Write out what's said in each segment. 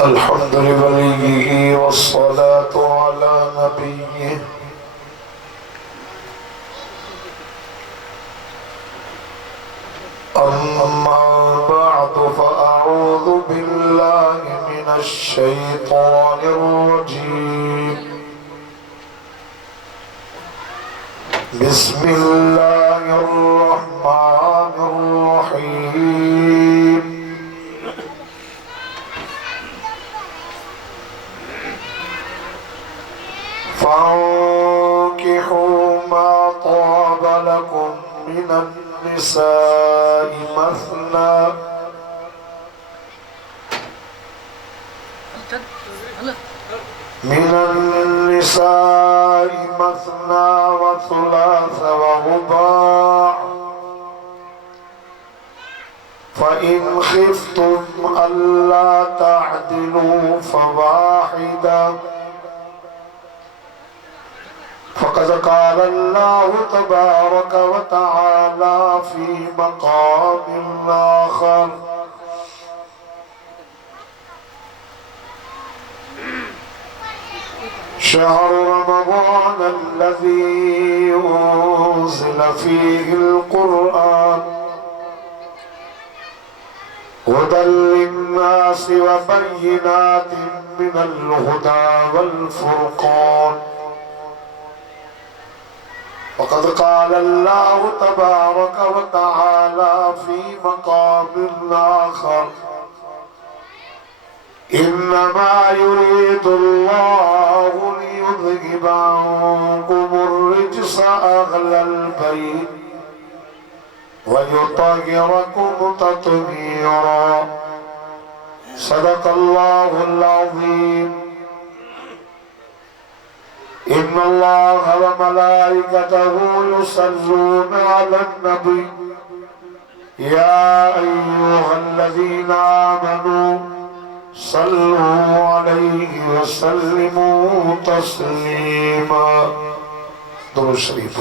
الحمد لله والصلاة على نبيه أما بعد فأعوذ بالله من الشيطان الرجيم بسم الله الرحمن الرحيم فانكحوا ما طاب لكم من النساء مثنى وثلاث ورباع فإن خفتم ألا تعدلوا فواحدة فقد قال الله تبارك وتعالى في مقام آخر شهر رمضان الذي أنزل فيه القرآن هدى للناس وبينات من الهدى والفرقان وقد قال الله تبارك وتعالى في مقام آخر إنما يريد الله ليذهب عنكم الرجس أهل البيت ويطهركم تطهيرا صدق الله العظيم إن الله وملائكته يصلون على النبي يا أيها الذين آمنوا صلوا عليه وسلموا تسليما درود شريف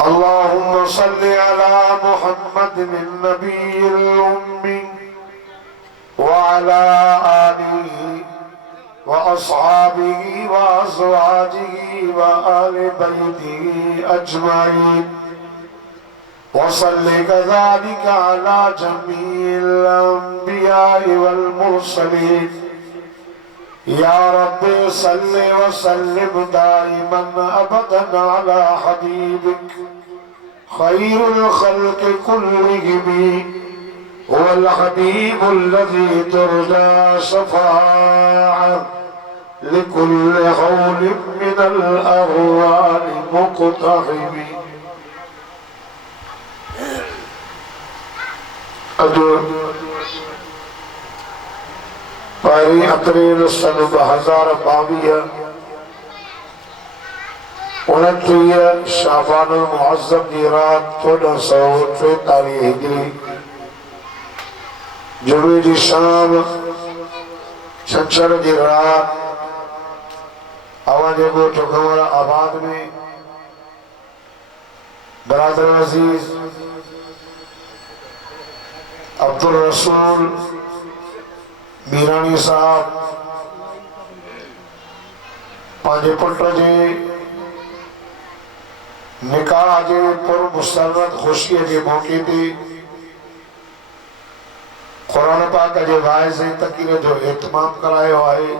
اللهم صل على محمد النبي الأمي وعلى آله وأصحابه وأزواجه وآل بيته أجمعين وصل كذلك على جميع الأنبياء والمرسلين يا رب صل وسلم دائما أبدا على حبيبك خير الخلق كلهم هو الحبيب الذي ترجى شفاعة لكل حول من الأهوال مقتحم پاری اپریل سن 2022 29 شعبان المعظم دی رات 1443 ہجری جمعے دی شام چھنچھر دی رات آواز گو ٹھکورا آباد میں برادر عزیز عبدالرسول میرانی صاحب پانچے پٹر جے نکاح جے پر مسرت خوشی جے موقع تے قرآن پاک جے واعظ تقریر جو اہتمام کرائے ہوئے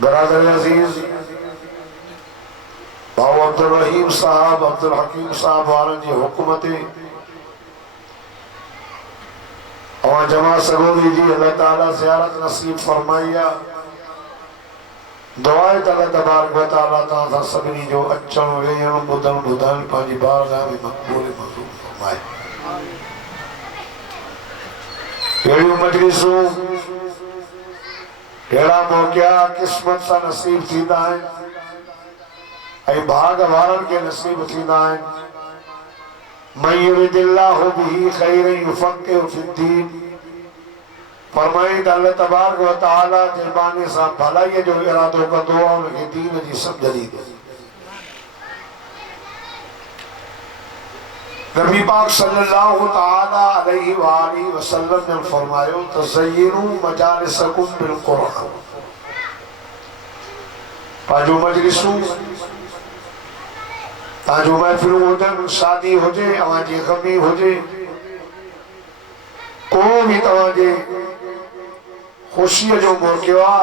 برادر عزیز باو عبدالرحیم صاحب عبدالحکیم صاحب وارن جی حکومت اور جماع سگوری جی اللہ تعالیٰ زیارت نصیب فرمائیا دعائے اللہ تبارک و تعالیٰ تعالیٰ سبنی جو اچھن ویئن بدن بدن پانچی بارگاہ میں مقبول مقبول فرمائے ایڑی مجلسوں ایڑا موقعہ قسمت سا نصیب تھی دائیں ای بھاگ وارن کے نصیب تھی دائیں من یرد اللہ بھی خیر یفقہ فی الدین فرمائیں اللہ تبارک و تعالی جربانی صاحب بھلائی جو ارادوں کا دعا ان کی دین جی سب جدید नबी पाक सल्लल्लाहु ताला अलैहि वसल्लम ने फरमायो तज़य्यनु मजालिसकुम बिल कुरान। पाजो मजलिसू ताजो महफिल हुजन, शादी हुजे, अवांजी ख़मी हुजे, को भी तवाजे खुशी जो मौक़ो आ,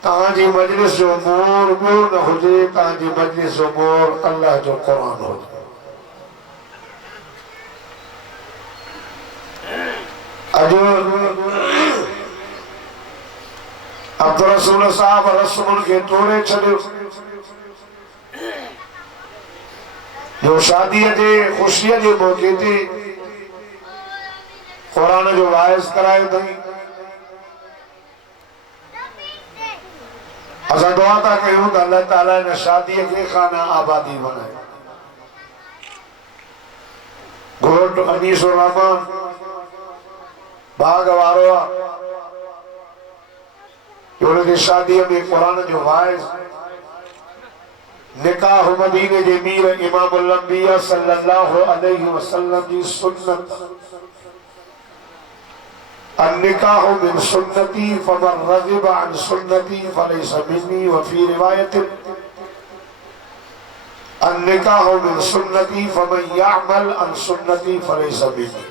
ताजी मजलिस जो मोर ॿियो न हुजे, ताजी मजलिस जो मोर अल्लाह जो कुरान हो। अज अब्दुल रसूल साहब रसूल के तोड़े छॾियो, जो शादी जे खुशी जे मौक़े ते कुरान जो वाइज़ करायो अथई। असां दुआ था कयूं त अल्लाह ताला इन शादी के खाना आबादी बनाए। घोट अनीसुर रहमान भाग वारो आहे, उनकी शादी में कुरान जो वाइज़ निकाह मदीने जे मीर इमामुल अंबिया सल्लल्लाहु अलैहि वसल्लम जी सुन्नत। अन्निकाह मिन सुन्नती फमन रग़िब अन सुन्नती फलैसा मिन्नी व फी रिवायत अन्निकाह मिन सुन्नती फमन यअमल अन सुन्नती फलैसा मिन्नी।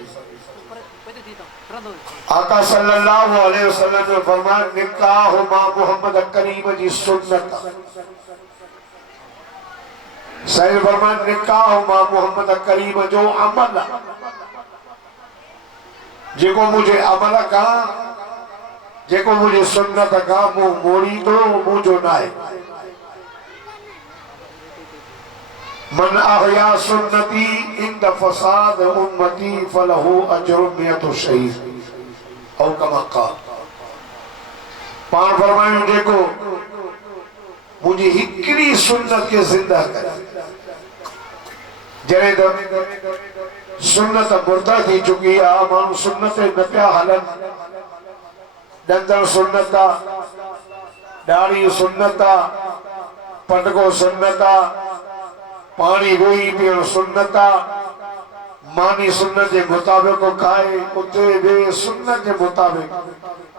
आका सल्लल्लाहु अलैहि वसल्लम ने फरमाया निकाह मा मोहम्मद करीम जी सुन्नत। सही फरमाया निकाह मा मोहम्मद करीम जो अमल जेको मुझे अमल का, जेको मुझे सुन्नत का मुंह मोड़ी तो मुझो नाए। मन अहया सुन्नती इंद फसाद उम्मती फलहु अजरुम मिअतु शहीद औ कमा क़ाल। पाण फरमायो जेको मुझे हिकड़ी सुन्नत के जिंदा करे, जड़े सुन्नत मुर्दा थी चुकी है, माण्हू सुन्नत न पिया हलन। डंदड़ सुन्नत आ, दाढ़ी सुन्नत आ, पटको सुन्नत आ, पानी रोई पियण सुन्नत आ, मानी सुन्नत जे मुताबिक खाए, उते बि सुन्नत जे मुताबिक।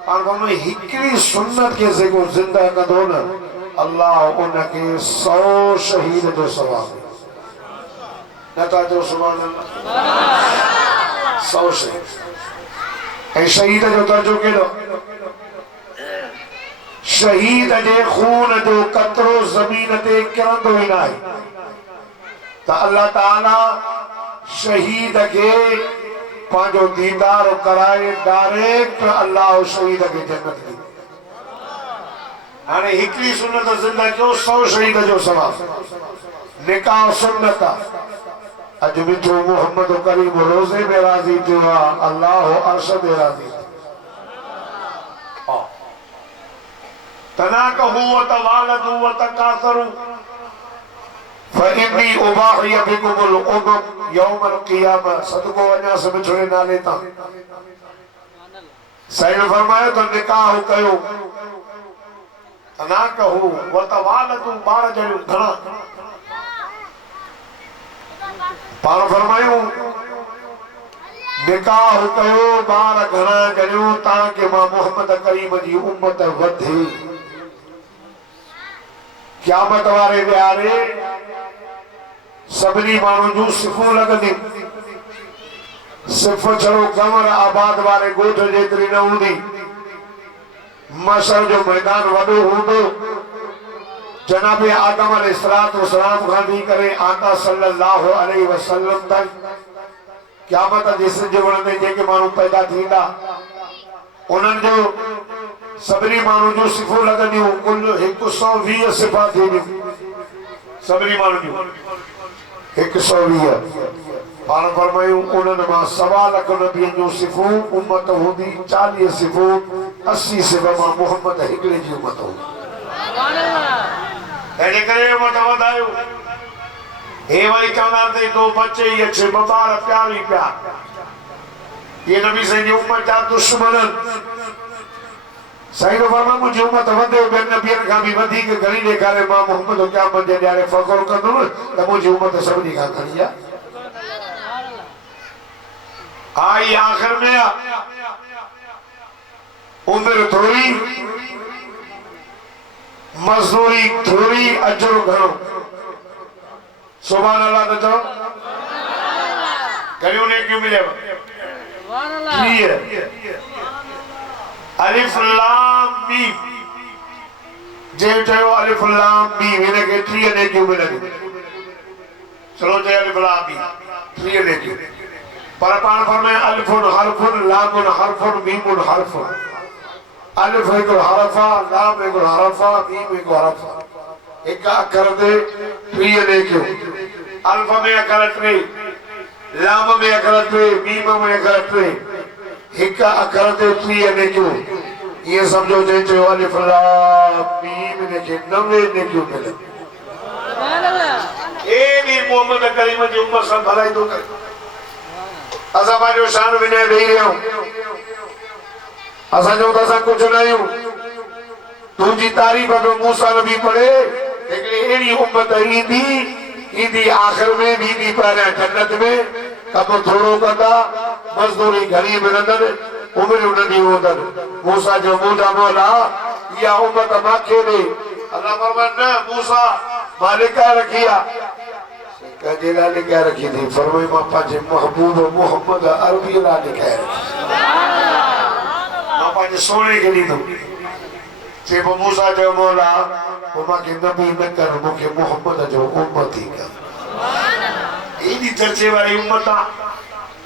पाण पाण हिकड़ी सुन्नत के जेको जिंदा कंदो न, अल्लाह उनके 100 शहीद जो सवाब नता जो सुभान अल्लाह 100 शहीद। ऐं शहीद जो दर्जो केड़ो? शहीद जे खून जो कतरो जमीन ते किरंदो ही नाहे त अल्लाह ताला शहीद के पांजो दीदार कराए डायरेक्ट अल्लाह शहीद के जन्नत दी। हाणे हिकड़ी सुन्नत जिंदा कयो 100 शहीद जो सवाब। निकाह सुन्नत अज मिठो मोहम्मद करीम रोजे में राजी थियो, अल्लाह अर्श में राजी। तनाकहु व तवालदु व तकासरु फइन्नी उबाही बिकुमुल उमम यौमल क़ियामह। सदको वञा से मिठड़े नाले ता सही फरमायो तो निकाह कयो, तनाकहु व तवालदु बार जणियो घणा। पाण फरमायो निकाह कयो, बार घणा जणियो ताकि मां मोहम्मद करीम जी उम्मत वधे। क़यामत वारे ॾियारे सभिनी माण्हुनि जूं सिफ़ूं लॻंदियूं। सिफ़ छड़ो गंवर आबाद वारे ॻोठ जेतिरी न हूंदी। मशर जो मैदान वॾो हूंदो। जनाब आदम अलैहिस्सलाम खां दी करे आका सल्लल्लाहु अलैहि वसल्लम तक क़यामत जे सिज वणंदे जेके माण्हू पैदा थींदा, उन्हनि जो सभिनी माण्हू जूं सिफ़ूं लॻंदियूं। कुल 120 सिफ़ा थींदियूं सभिनी माण्हू जूं 120। पाण फरमायूं उन्हनि मां 1.25 लख नबियनि जूं सिफ़ूं उम्मत हूंदी। 40 सिफ़ूं 80 सिफ़ मां मोहम्मद हिकिड़े जी उम्मत हूंदी। ऐसे करे उम्मत वधायो। हे वरी चवंदा ते दो बच्चे ही अच्छे बबार प्यार ही प्यार। ये नबी से जी उम्मत जा दुश्मन सही तो फरमा मुझे उम्मत वधे बेन नबियन का भी वधी के घणी देखारे मां मोहम्मद क्या बंदे ॾियारे फखर कंदो त मुझे उम्मत सभिनी खां घणी आहे। आई आखिर में उम्र थोड़ी मजदूरी थोड़ी अजर घणो। सुभान अल्लाह तो चओ घणियूं नेकियूं मिलेव। अलिफ लाम मीम जे चयो अलिफ लाम मीम इनके 3 नेकियूं मिलंदियूं। चलो जे अलिफ लाम मीम 3 नेकियूं पर पाण फरमाए अलिफुन हरफुन लामुन हरफुन मीमुन हरफुन। अलिफ एक हरफा लाम एक हरफा मीम एक हरफा एक अक्षर दे 3 नेकियूं। अल्फ में अक्षर 3 लाम में अक्षर 3 मीम में अक्षर 3 एक अक्षर दे 3 नेकियूं। ये समझो जे चयो अलिफ लाम मीम इनके 90 नेकियूं मिले। ए भी मोहम्मद करीम जी उम्मत सब भलाई दो करे। असा बाजो शान विनय दे रहे हो असा जो असा कुछ नहीं तुझी तारीफ में मूसा नबी पढ़े लेकिन एड़ी उम्मत ईदी आखिर में ईदी पर जन्नत में कब थोड़ो कंदा मजदूरी घणी मिलंदन उम्र उनदी होंदन। मूसा जो मुंडा मौला या उम्मत माखे दे अल्लाह फरमान न मूसा मालिक रखिया कजेला लिखा रखी थी फरमाई मां पांचे महबूब मोहम्मद अरबी ला लिखा रखी मां पांचे सोने के दी तो जे मूसा जो मौला वो मां के नबी न कर मुके मोहम्मद जो उम्मती कर। सुभान अल्लाह एडी चर्चे वाली उम्मत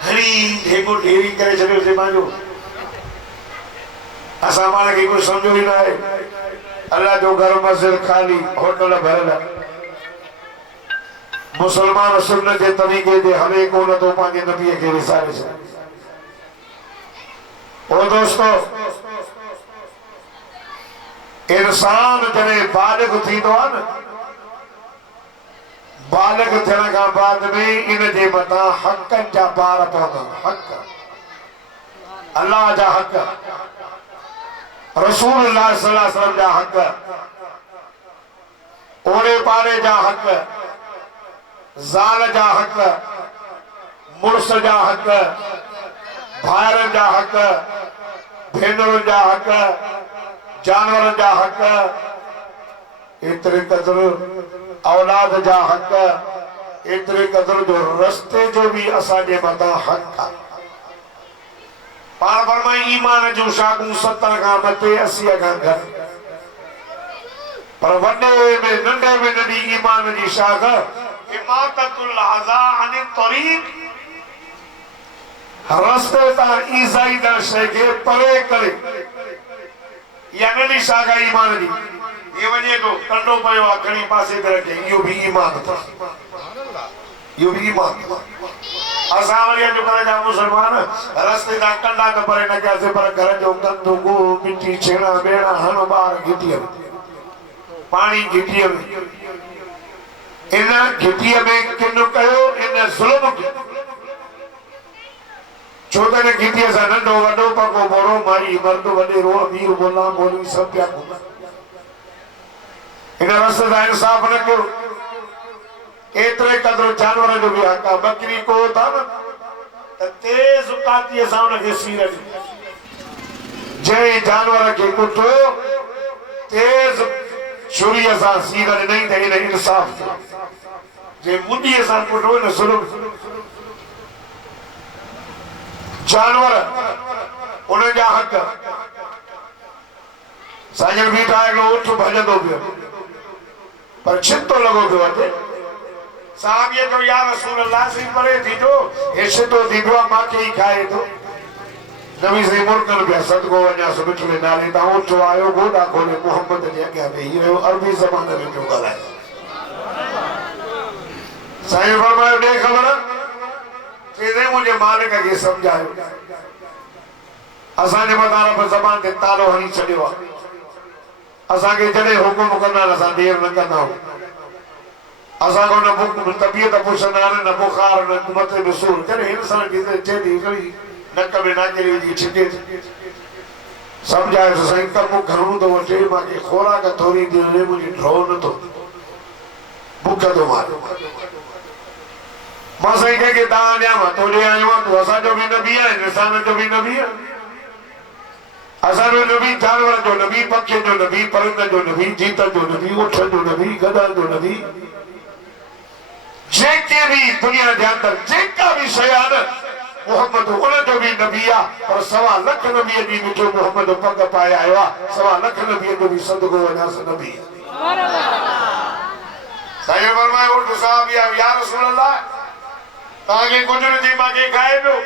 हरी ढेगो ढेरी करे छड़ो से मांजो असा माने के कुछ समझो ही ना है। अल्लाह जो घर मस्जिद खाली होटल भरल मुसलमान सुन्नत के तरीके दे हमें को न तो पांगे नबी के रिसाले से। और दोस्तों इंसान जने बालिग थींदो आहे न बालिग थियण खां बाद में इन जे मथां हक़नि जा पार पवंदा। हक़ अल्लाह जा हक़ रसूलुल्लाह सल्लल्लाहु अलैहि वसल्लम जा हक़ ओड़े पाड़े जा हक़ ज़ाल जा हक़ मुड़स जा हक़ भाइरनि जा हक़ भेनरुनि जा हक़ जानवर जा हक़ एतरे कदर औलाद जा हक़ एतरे कदर जो रस्ते जो भी असांजे मथां हक़ आहे। पाण फरमाई ईमान जूं शाखूं 70 खां मथे 80 खां घटि पर वॾे में नंढे में नंढी ईमान जी शाख इमाततुल अज़ा अन तरीक़ रस्ते तां ईज़ाईंदड़ शइ खे परे करे या नंढी शाख आहे ईमान जी। ये वञे तो कंडो पयो आहे खणी पासे ते रखे इहो भी ईमान अथव इहो भी ईमान। असां वरी जो करे जा मुसलमान रस्ते तां कंडा त परे न कयासीं पर घर जो गंद गो मिट्टी छेड़ा बेड़ा हण ॿार घिटीअ में पानी घिटीअ में इन घिटीअ में किन कयो इन ज़ुल्म छो त इन घिटीअ सां नंढो वॾो पको बोरो माई मर्द वॾेरो अमीर बोला बोली सभु पिया घुमनि। इन रस्ते तां इंसाफ़ न कयो। एतरे कदर जानवर जो भी हक़ आहे। बकरी को था न त तेज कातीअ सां उनखे सीर ॾिनी जंहिं जानवर खे कुटो तेज छुरीअ सां सीर ॾिनई त इन इंसाफ़ थियो। जे मुंडीअ सां कुटो न ज़ुल्म। जानवर उन जा हक़ साजन बीठा हिकिड़ो उठ भॼंदो पियो पर छितो लॻो पियो अचे साहबीअ जो या रसूल अल्लाह से परे थी जो हे छितो थी पियो आहे मांखे ई खाए थो। नबी से मुर्कन पिया सदको वञा सुबिठले नाले तां उठ आयो गोॾा खोले मोहम्मद जे अॻियां वेही रहियो अरबी ज़बान में पियो ॻाल्हाए। साईं फरमायो ॾे ख़बर चई मुंहिंजे मालिक खे सम्झायो असांजे मथां रब ज़बान ते तालो हणी छॾियो आहे। असांखे जॾहिं हुकुम कंदा असां देर न कंदा असां को न तबियत पुछंदा न बुखार न मथे में सूर जॾहिं इंसान खे चए थी नक में नाकेरी विझी छिके समझाए तो सही कम घणो तो वठे मांखे खोराक थोरी ॾियणे मुंहिंजी ड्रो न थो बुख थो मारे मां साईं खे तव्हां ॾियां तो ॾे आयो आहियां तूं असांजो बि नबी आहे इंसान जो बि नबी आहे असांजो नबी जानवर जो नबी पखी जो नबी परिंदे जो नबी जीत जो नबी उठ जो नबी गधा जो नबी जेके भी दुनिया के अंदर जेका भी शय आहे मोहम्मद उन जो भी नबी आहे पर 1.25 लख नबी जी मिठो मोहम्मद पग पाए आयो आहे 1.25 लख नबी जो भी सदको वञास नबी साईं फरमाए उठ साहब या रसूल अल्लाह ताके कुछ न थी मांखे खाए पियो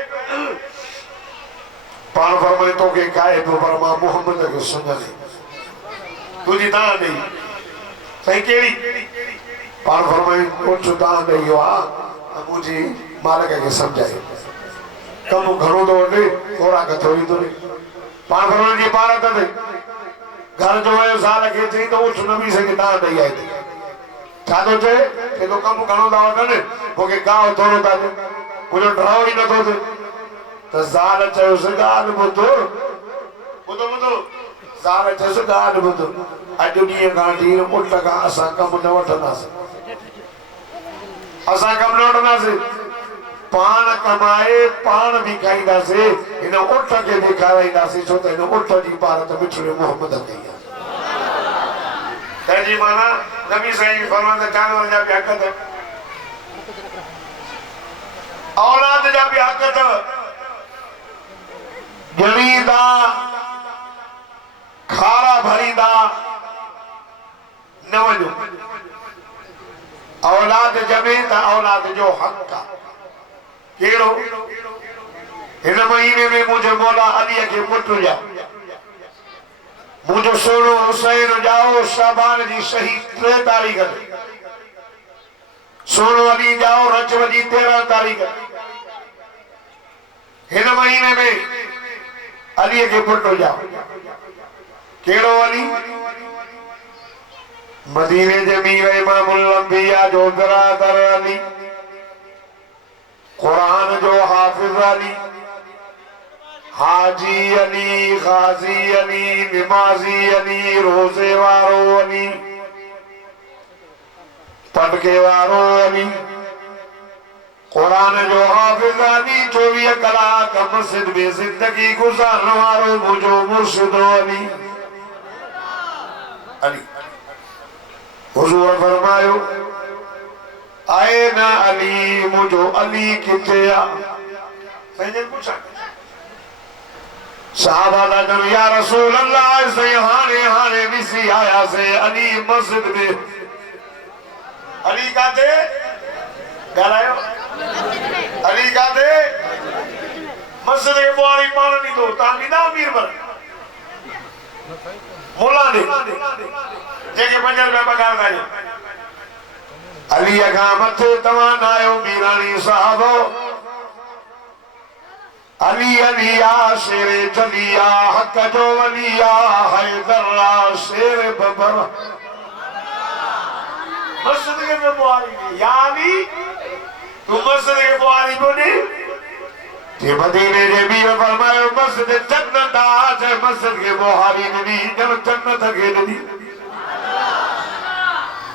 पाण फरमाए तो के खाए पियो पर मां मोहम्मद के सुञाणे तुझी दान नहीं सही केड़ी पाण फरमाए उठ दान नहीं हुआ मुझे मालिक के समझाए कम घणो तो वठे खोराक थोरी तो पाण फरमाए जी पाण त घर जो आयो साल के चई तो उठ नबी से दान नहीं आई छा तो चे के तो कम घणो था वठन पोइ गांव थोरो था मुझो ड्राव ही न थो थे तो ज़ाल चयोसि ॻाल्हि ॿुधो ज़ाल चयोसि ॻाल्हि ॿुधो अॼु ॾींहं खां ॾींहुं उठ खां असां कमु न वठंदासीं असां कमु न वठंदासीं पाण कमाए पाण बि खाईंदासीं हिन उठ खे बि खाराईंदासीं छो त हिन उठ जी भारत मिठड़े मोहम्मद कई आहे तंहिंजी माना नबी साईं फरमाईंदा जानवर जा बि हक़ अथव औलाद जा बि हक़ अथव ॼमींदा खारा भरींदा न वञो औलाद ॼमे त औलाद जो हक़ आहे कहिड़ो हिन महीने में मुंहिंजे मौला अलीअ खे पुट ॼाओ मुझो सोनो हुसैन जाओ शाबान जी शहीद 3 तारीख सोनो अली जाओ रजब जी 13 तारीख हिन महीने में अली के पुट जाओ केड़ो अली मदीने जे मीर इमामुल अंबिया जो बरादर अली कुरान जो हाफिज अली हाजी अली गाजी अली नमाजी अली रोजे वारो अली पटके वारो अली कुरान जो हाफिज अली 24 कलाक मस्जिद में जिंदगी गुजारने वारो मुझो मुर्शिद अली अली हुजूर फरमायो आए ना अली मुझो अली किथे आ सही पूछा साहबा दा या रसूल अल्लाह से हाने मिसी आया से अली मस्जिद में अली का दे गलायो अली का दे मस्जिद के बुआरी पान नहीं दो तामी ना अमीर पर मोला ने जेके 5 रुपया पगार दाई अली का मथे तवा नायो मीरानी साहबो अली अलिया शेर जलिया हक जो वलिया हैदरा शेर बबर मस्जिद के बुआरी यानी तू मस्जिद के बुआरी बोली ये मदीने जे वीर फरमायो मस्जिद जन्नत आज मस्जिद के बुआरी ने जब जन्नत के दी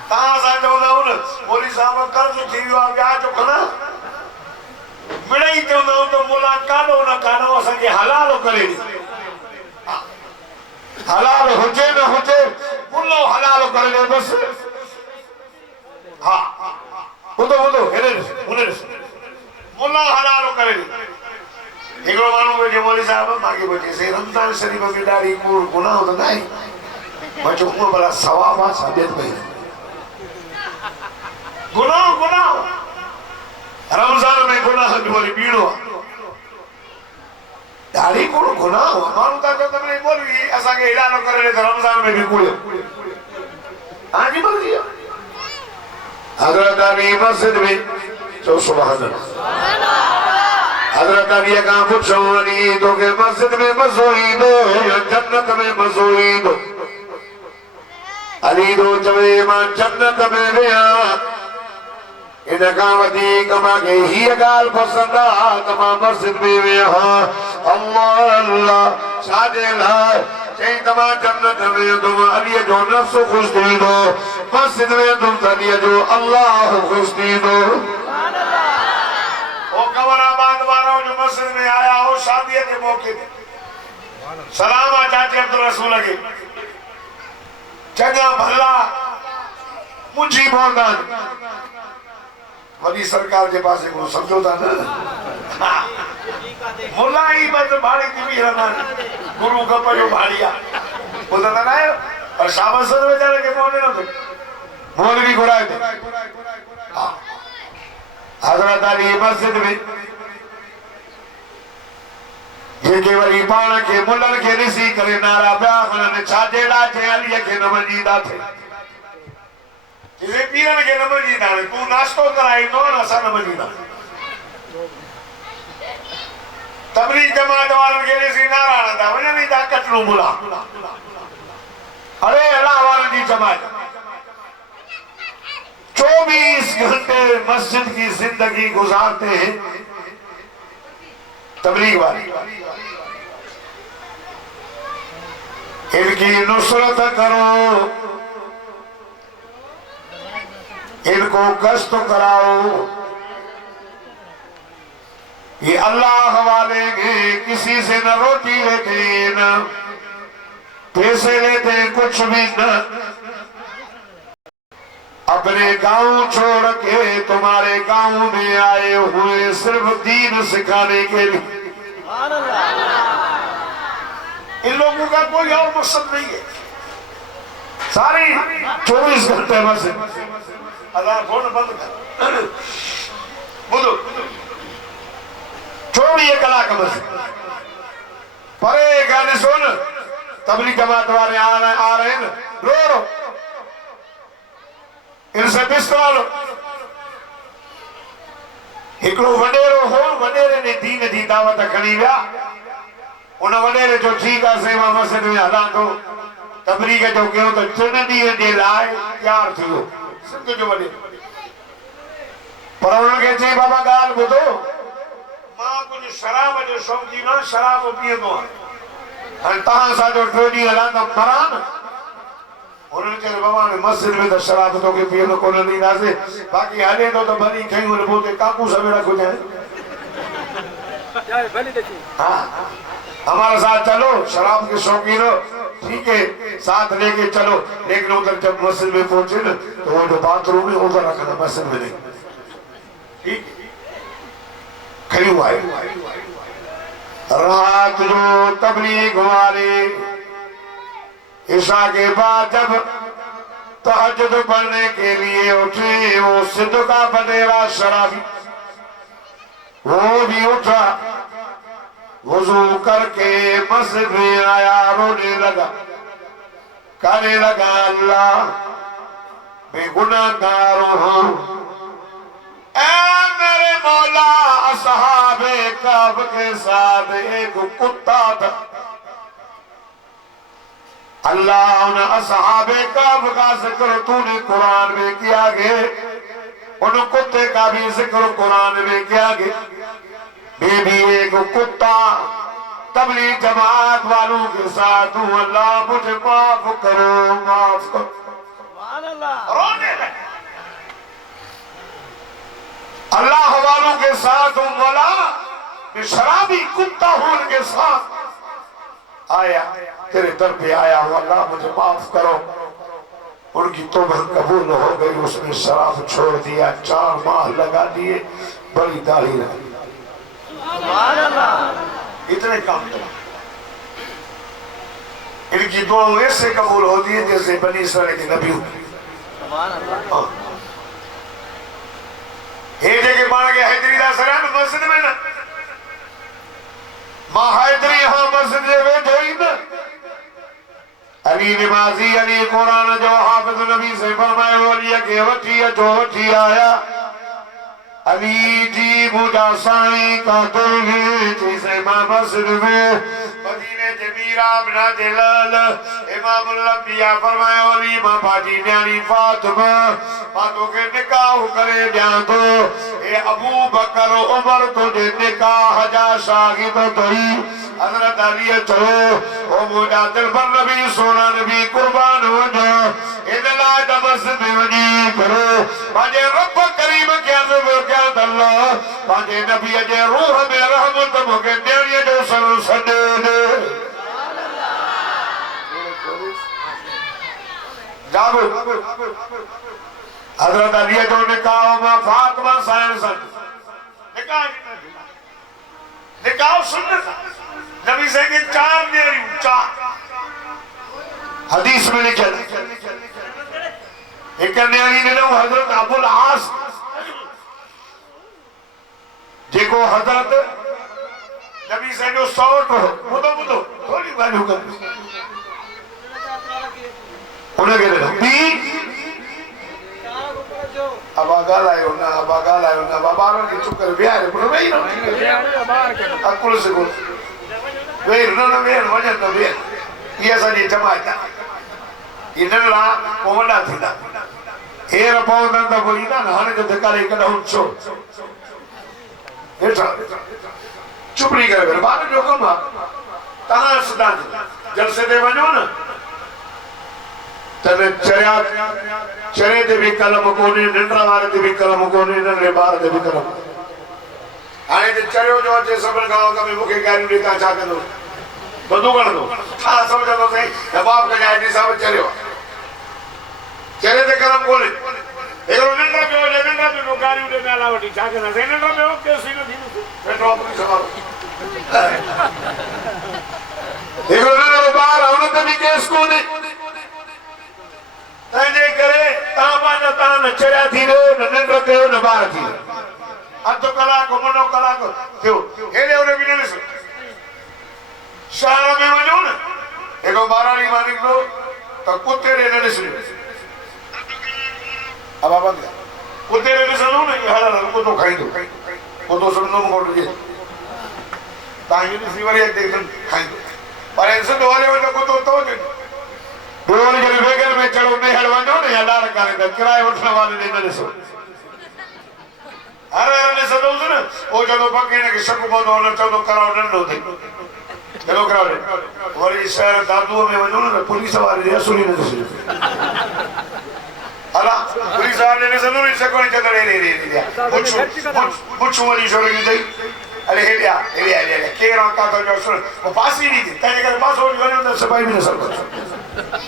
ता सा जो न मोली साहब कर्ज थी वियो आहे ब्याज खना मिड़ई चवंदा तो मोला कानो न कानो असन के हलाल करे हलाल हुजे न हुजे मुल्लो हलाल करे बस हां बुधो हेरे मुल्ला हलाल करे एकड़ो मानो बेटे मोली साहब मागे बेटे से रमजान शरीफ में डारी कूड़ गुनाह तो नहीं बचो को बड़ा सवाब आ साबित भई गुनाह रमजान में गुनाह बोली पीड़ो दाढ़ी को गुनाह मानू ता तो तुमने बोली असा के इलाज करे तो रमजान में भी कूड़े हां जी बोल दिया हजरत अली मस्जिद में तो सुभान अल्लाह हजरत अली का पूछो अली तो के मस्जिद में मज़ोई दो या जन्नत में मज़ोई दो अली दो चवे मां जन्नत में विया इन कामती कमा के ही गाल पसंद आ तमा मस्जिद में वे हां अल्लाह अल्लाह छाजे लाए चई तमा जन्नत में तुम अली जो नफ्स खुश थी दो मस्जिद में तुम अली जो अल्लाह खुश थी दो सुभान अल्लाह। ओ कमराबाद वालों जो मस्जिद में आया हो शादी के मौके पे सलाम आ चाचे अब्दुल रसूल के चंगा भला मुझी मोहम्मद वही सरकार के पास एक समझौता ना मुल्ला ही बस भाड़ी की भी रहना गुरु का पजो भाड़िया बोलता ना है और शाबाश सर में जाने के मोहल्ले ना तो मौलवी घुराए थे हजरत अली मस्जिद में ये केवल पाण के मुल्लन के ऋषि करे नारा ब्या उन्होंने छाजे लाचे अली के नमजीदा थे इसे पीरन के नमजीदा ने तू नाश्तो कराई नो नसा नमजीदा तबलीग जमात वालों के ऋषि नारा ना था वजह नहीं था कटलू बुला अरे अल्लाह वालों की जमात 24 घंटे मस्जिद की जिंदगी गुजारते हैं तबलीग वाले इनकी नुसरत करो इनको कष्ट कराओ ये अल्लाह वाले किसी से न रोटी लेते न पैसे लेते कुछ भी न अपने गांव छोड़ के तुम्हारे गांव में आए हुए सिर्फ दीन सिखाने के लिए इन लोगों का कोई और मकसद नहीं है सारी 24 घंटे मस्जिद अल्लाह फोन बंद कर बुधो 24 कलाक मस्जिद परे गाने सुन तबलीग जमात वाले आ रहे हैं रो इनसे बिस्तरा लो हिकड़ो वडेरो हो वडेरे ने दीन जी दावत खणी विया उन वडेरे जो ठीक आहे सेवा मस्जिद में हलां थो तबलीग जो कयो तो 3 ॾींहं जे लाइ तैयार थियो सिंध जो वडेरो पर उनखे चई बाबा ॻाल्हि ॿुधो मां कुझु शराब जो शौक़ीन आहियां शराब पीअंदो आहियां हाणे तव्हां सां जो 3 ॾींहं हलां त मरां न उन्होंने चयो बाबा ने मस्जिद में तो शराब तो के पियो कोन ॾींदासीं बाक़ी हले तो भली खयूं ने पोते काकू सवेरा खुजाए हाँ हमारे साथ चलो शराब के शौकीन हो ठीक है साथ लेके चलो लेकिन उधर जब मस्जिद में पहुंचे न तो वो जो बाथरूम है उधर रखना मस्जिद में नहीं ठीक खयूं आए रात जो तबलीग वाले ईशा के बाद जब तहज्जुद पढ़ने के लिए उठे वो सिद्ध का बनेरा शराबी वो भी उठा वुजू करके मस्जिद में आया रोने लगा कहने लगा अल्लाह मैं गुनाहगार हूं मेरे मौला असहाबे कब के साथ एक कुत्ता था अल्लाह उन असहाबे कब का जिक्र तूने कुरान में किया गया उन कुत्ते का भी जिक्र कुरान में किया गया मैं भी एक कुत्ता तबलीग जमात वालों के साथ हूँ अल्लाह मुझे माफ करो माफ करो रोने लगे अल्लाह वालों के साथ हूँ मौला मैं शराबी कुत्ता हूँ उनके साथ आया तेरे दर पे आया हूँ अल्लाह मुझे माफ करो उनकी तौबा कबूल हो गई उसने शराब छोड़ दिया 4 माह लगा दिए बड़ी दाढ़ी रही इतने काम करा इनकी दुआ ऐसे कबूल होती है जैसे बनी इस्राइल के नबी के बाण के हैदरी दा सलाम मस्जिद में ना मां हैदरी हां मस्जिद में बैठे ही ना अली नमाजी अली कुरान जो हाफिज नबी से फरमाए अली के वठी आया अली जी बुझा साईं का दिल जैसे मां मस्जिद में मदीने के मीरा बिना जलाल इमाम अल-अंबिया फरमाए अली मां बाजी न्यारी फातिमा मां के निकाह करे दिया तो ए अबू बकर उमर तुझे निकाह जा शाहिद तई हजरत अली चलो ओ मुझा दिल पर नबी सोना नबी कुर्बान हो जा इदला दमस में वजी करो माजे रब करीम के अज़ब के अल्लाह माजे नबी जे रूह में रहमत मुके देणिए जो सर सदे जाबो हजरत अली जो निकाह में फातिमा साइन सन निकाह सुन्नत नबी से के 4 देरी 4 हदीस में लिखा एक न्याणी ने हजरत अबुल आस जेको हजरत नबी से जो सौट हो बुधो थोड़ी गालियों कर उन्हें कहते बी अबागा लायो ना बाबारो की चुकर बिहार पर वही ना अकुल से को वही ना बिहार वजन तो बिहार ये सारी जमात इनला कोमडा थीदा हेर पौधा तो कोई ना हने जो धक्का लेकर उछो ऐसा चुप नहीं कर बात जो कम तना सदा जलसे दे वजो ना तने चरे दे भी कलम कोने नंदरा वाले दे भी कलम कोने नंदरे बार दे भी कलम आने ते चरियो जो जे सबन गांव का में मुखे गाड़ी देता चाहते दो बदू कर दो था समझ दो सही बाप का जाए सब चरियो चरे दे कलम कोने एगो नंदरा पे हो नंदरा पे गाड़ी दे ना लावटी चाहते ना सही नंदरा पे हो के सीन थी पेट्रोल पर सवाल एगो नंदरा बाहर होने ते भी केस कोने तने करे तामाना तान चरा थी रे नंदर के न बार थी अध कला को मनो कला को क्यों हेले ओने भी नहीं शहर में वजो न एगो बारानी मालिक लो तो कुत्ते रे न सुन अब बाबा कुत्ते रे न सुनो न हर को तो खाई दो वो तो सुनो मोड़ दे ताई ने सीवरी एक दिन खाई दो पर ऐसे तो वाले को तो बोल के बेगर में चलो नहीं हलवानो ने हलाल करे किराए उठने वाले ने न सो अरे ने सो न ओ जदो पके ने के सकु बंद होना चलो कराओ डंडो दे चलो कराओ वरी शहर दादू में वनो न पुलिस वाले ने सुनी न अला पुलिस वाले ने सुनो ने सकु ने चले रे कुछ वाली छोड़ दे अरे हेलिया केरा का तो जो सुन वो पासी नहीं थी तेरे के पास हो गयो न सफाई भी न सब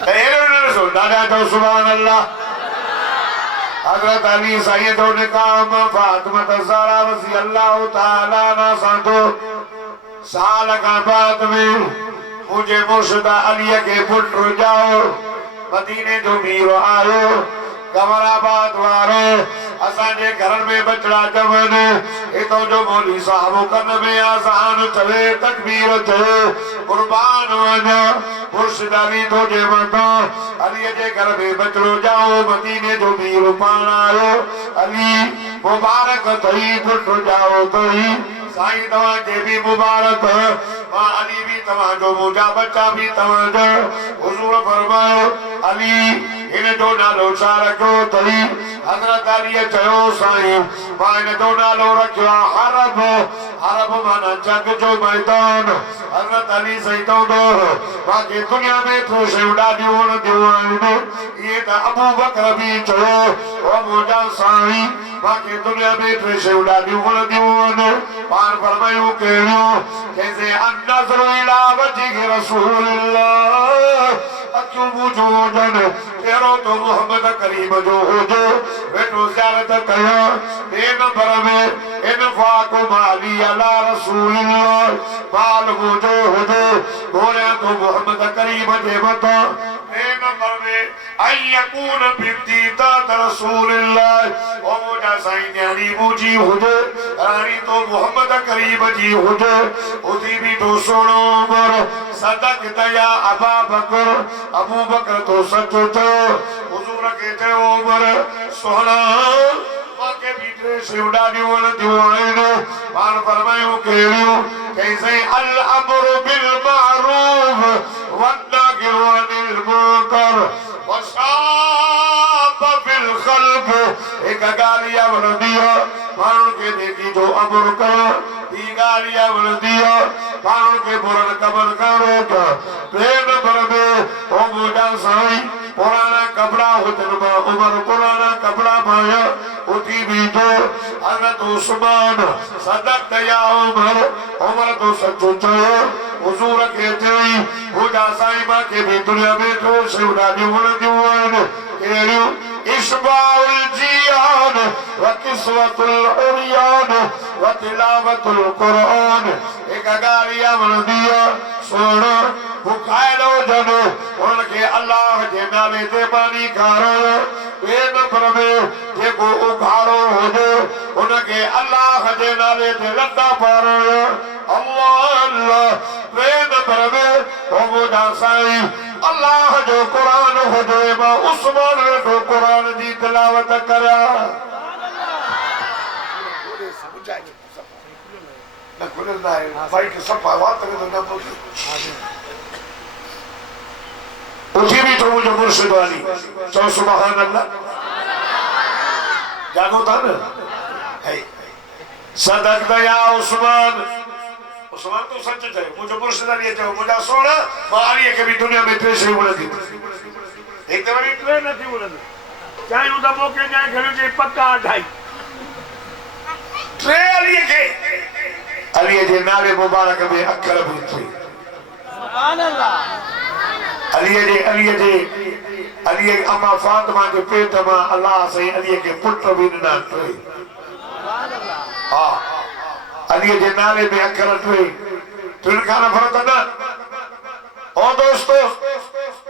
हेलो न सो दादा तो सुभान अल्लाह हजरत अली सैयद ने काम फातिमा ज़हरा रज़ी अल्लाह ताला ना सांतो साल का बाद में मुझे मुर्शिदा अली के पुत्र जाओ मदीने जो मीरो आयो कमराबाद वारो असांजे घर में बचड़ा जवन इतो जो मौली साहब कन में आसान चले तकबीर चले कुर्बान वना मुर्शिद अली तो जे मता अली जे घर में बचड़ो जाओ मदीने जो मीर पाण आयो अली मुबारक थई पुट जाओ तई साईं तवा के भी मुबारक मां अली भी तवा जो मुजा बच्चा भी तवा जो हुजूर फरमायो अली इन जो नालो छा रखो तई हजरत अली चयो साईं मां इन जो नालो रखियो अरब माना जग जो मैदान हजरत अली सही तो बाकी दुनिया में तो शेवड़ा दियोन दिवाने ये तो अबू बकर भी चयो ओ मुजा साईं बाकी दुनिया में तो शेवड़ा दियोन दिवाने पार फरमायो केयो कैसे अन्नज़र इला वजह रसूलुल्लाह अक्यों वजूदन तेरो तो मोहम्मद करीम जो हो जो बेटो ज़ियारत कया ए नंबर में इनफाक माली अला रसूलुल्लाह बाल वो जो हो जो बोले तो मोहम्मद करीम जे बता ए नंबर में अयकून बिदीता रसूलुल्लाह ओ मोजा साईं न्यारी मुजी हो जो रानी तो मोहम्मद करीम जी हो जो उसी भी तो सुनो उमर सदक दया अबा बकर अबू बकर तो सच तो हुजूर के थे उमर सोना के बीच शिवड़ा दिवन दिवान मान फरमायो केरियो कैसे अल अमर बिल मारूफ वन्नाहि अनिल मुनकर वशाब बिल खल्क एक गालिया बन दिया मान के देखी जो अमर का ई गालियां बुलंदियो पान के बुरन कमल करो का प्रेम पर में ओ मुझा साई पुराना कपड़ा उतरमा उमर पुराना कपड़ा पाया उठी भी तो हजरत उस्मान सदक या उमर तो सच्चो चयो हुजूर कहते ही मुझा साई मां के भी दुनिया में तो शिवरा जो बुलंदियो केड़ियो इस्बाउल जियान व किस्वतुल उरियान व तिलावतुल कुरान एक गालियां बुलंदियो सोना बुखारो जनो उनके अल्लाह जे नाले ते पानी खारो बेन परमे जेको उखाड़ो हो उनके अल्लाह जे नाले ते लड्डा पारो अल्लाह अल्लाह बेन परमे ओ मुझा साईं अल्लाह जो कुरान हो मां उस्मान जो कुरान जी तिलावत करा न खुलंदा है भाई के सब बात में तो न बोली उठी भी तो मुझे मुर्शिद वाली चो सुभान अल्लाह जागो था ना है सदक दया उस्मान उस्मान तो सच है मुझे मुर्शिद वाली है मुझे सोना मारिए के भी दुनिया में तेरे से बोले थी एक बार इतने नहीं बोले चाहे उदा मौके जाए घर जे पक्का ढाई ट्रे अली जे नाले मुबारक में अखर भी थे सुभान अल्लाह अली अम्मा फातिमा के पेट में अल्लाह से अली के पुत्र भी न थे हां अली जे नाले में अखर थे तुन खाना फरत ना ओ दोस्तों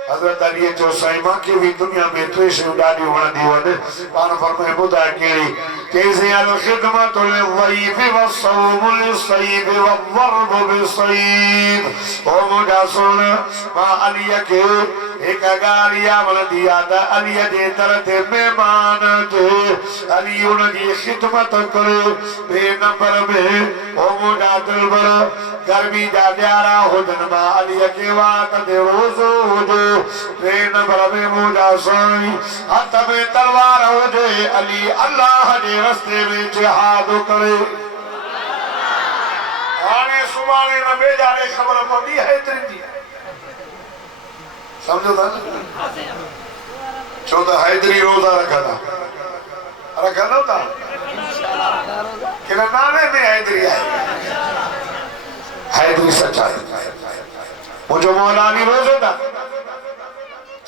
हजरत अली जो साईमा की भी दुनिया में टे से ॾाढी वणंदी वने पाण फरमाए ॿुधाए कहिड़ी कैसे अल खिदमत लिल ज़ईफ़ व सौम लिल सईफ़ व वर्ब बिसईफ़ ओ मुझा सुन मां अली के एक गालियां वणंदी आ त अली जे दर ते मेहमान थे अली उन जी खिदमत करे बे नंबर में ओ मुझा दिलबर गर्मी जा ॾियारा हुजन मां अली के वात ते रोज़ो हुजे बे नंबर में मुझा साईं हथ में तलवार हुजे अली अल्लाह जे रस्ते में जिहाद करे हाने सुभाणे न बेजारे खबर पवंदी है तेरी समझो था छो तो हैदरी रोजा रखा था कि नाने में हैदरी है हैदरी सच्चा है मुझो मौलानी रोजो था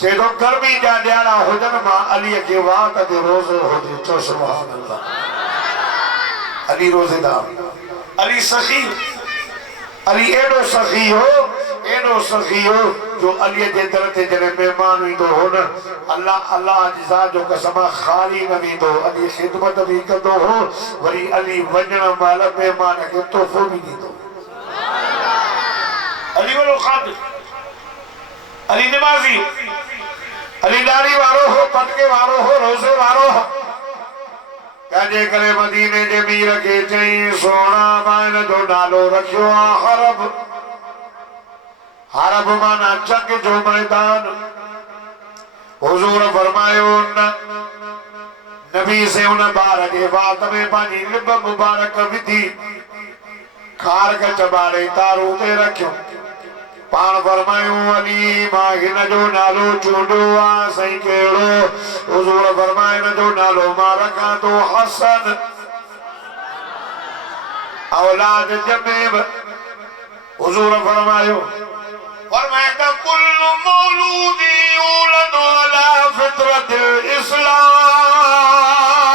जे तो गर्मी जा ॾियारा हुजन मां अली के वात ते रोज़ो हुजे चो सुभान अल्लाह अली रोज़ेदार अली सखी अली एडो सखी हो जो अली जे दर ते जने मेहमान ईंदो हो न अल्लाह अल्लाह जी ज़ात जो कसम खाली न वेंदो अली खिदमत भी कंदो हो वरी अली वञण महिल मेहमान खे तोहफ़ो भी ॾींदो अली वारो खादिम अली नमाज़ी अली दाढ़ी वारो हो पटके वारो हो रोज़े वारो हो काजे करे मदीने जे मीर के चई सोना मां जो नालो रखियो हरब माना जंग जो मैदान हुजूर फरमायो न नबी से उन बार के बात में पानी लिब मुबारक विधि खार का चबारे तारू ते रखियो पान फरमायो अली मां हिन जो नालो चूंडो आ सही केड़ो हुजूर फरमाए न जो नालो मां रखा तो हसन औलाद जमे हुजूर फरमायो त कुल्लु मौलूदी यूलदु अला फित्रतिल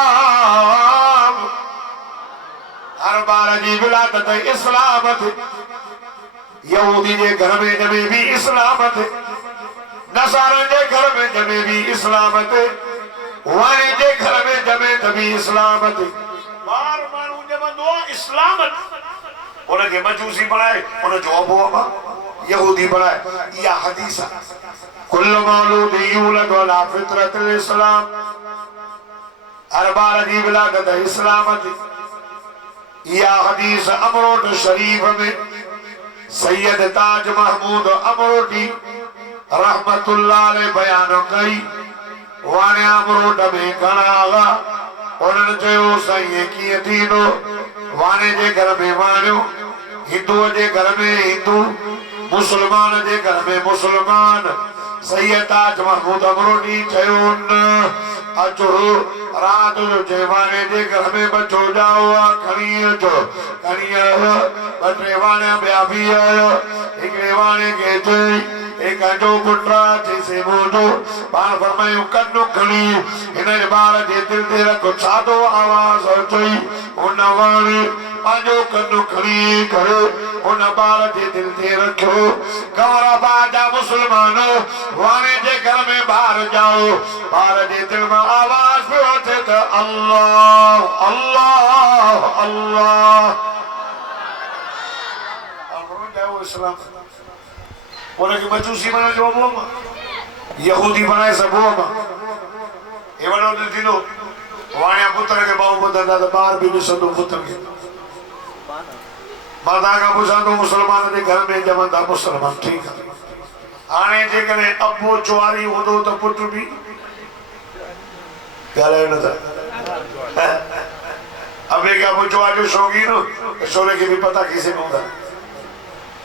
इस्लाम हर बार जी विलादत इस्लाम थी यहूदी के घर में जमे भी इस्लाम थे नसारा के घर में जमे भी इस्लाम थे वाणी के घर में जमे तभी इस्लाम थे बार मानू जमंदो इस्लाम उनके मजूसी बनाए उन जो अबू अबा यहूदी बनाए या हदीस कुल्लु मौलूद यूलद अला फित्रतिल इस्लाम हर बार की विलादत इस्लाम थी या हदीस अमरोट शरीफ में सैयद ताज महमूद अमरोटी रहमतुल्लाह अलैह बयान कई वाने अमरोट में घणा आगा उन्हनि चयो साईं कीअं थींदो वाणे जे घर में वाणियो, हिंदुअ जे घर में हिंदू, मुसलमान जे घर में मुसलमान। सैयद ताज महमूद अमरोनी चयो न अचो रात जो जेवाने जे घर में बचो जाओ खणी अचो खणी आयो बटे वाणे ॿिया बि आयो हिकिड़े वाणे खे चई एक जो पुट्रा जैसे मोजो बाण फरमायो कन्नु खणी हिन जे ॿार जे दिल ते रखो सादो आवाज़ चई उन वाणे पांजो कन्नु खणी करे उन ॿार जे दिल ते रखियो। गौरा बाजा मुसलमान वाणे जे घर में बाहर जाओ बार जे दिल में आवाज पे उठे तो अल्लाह अल्लाह अल्लाह इस्लाम बोले कि मजूसी बना जो बोमा यहूदी बनाए सब बोमा ये बनो दिनो वाणे पुत्र के बाबू बदला तो बाहर भी सदो पुत्र के माता का पूछा तो मुसलमान के घर में जमंदा मुसलमान ठीक है आने जे करे अबो चुवारी होदो तो पुत्र भी गाले न था अबे क्या अबो चुवारी जो शौकीन हो तो छोरे के भी पता किसे होता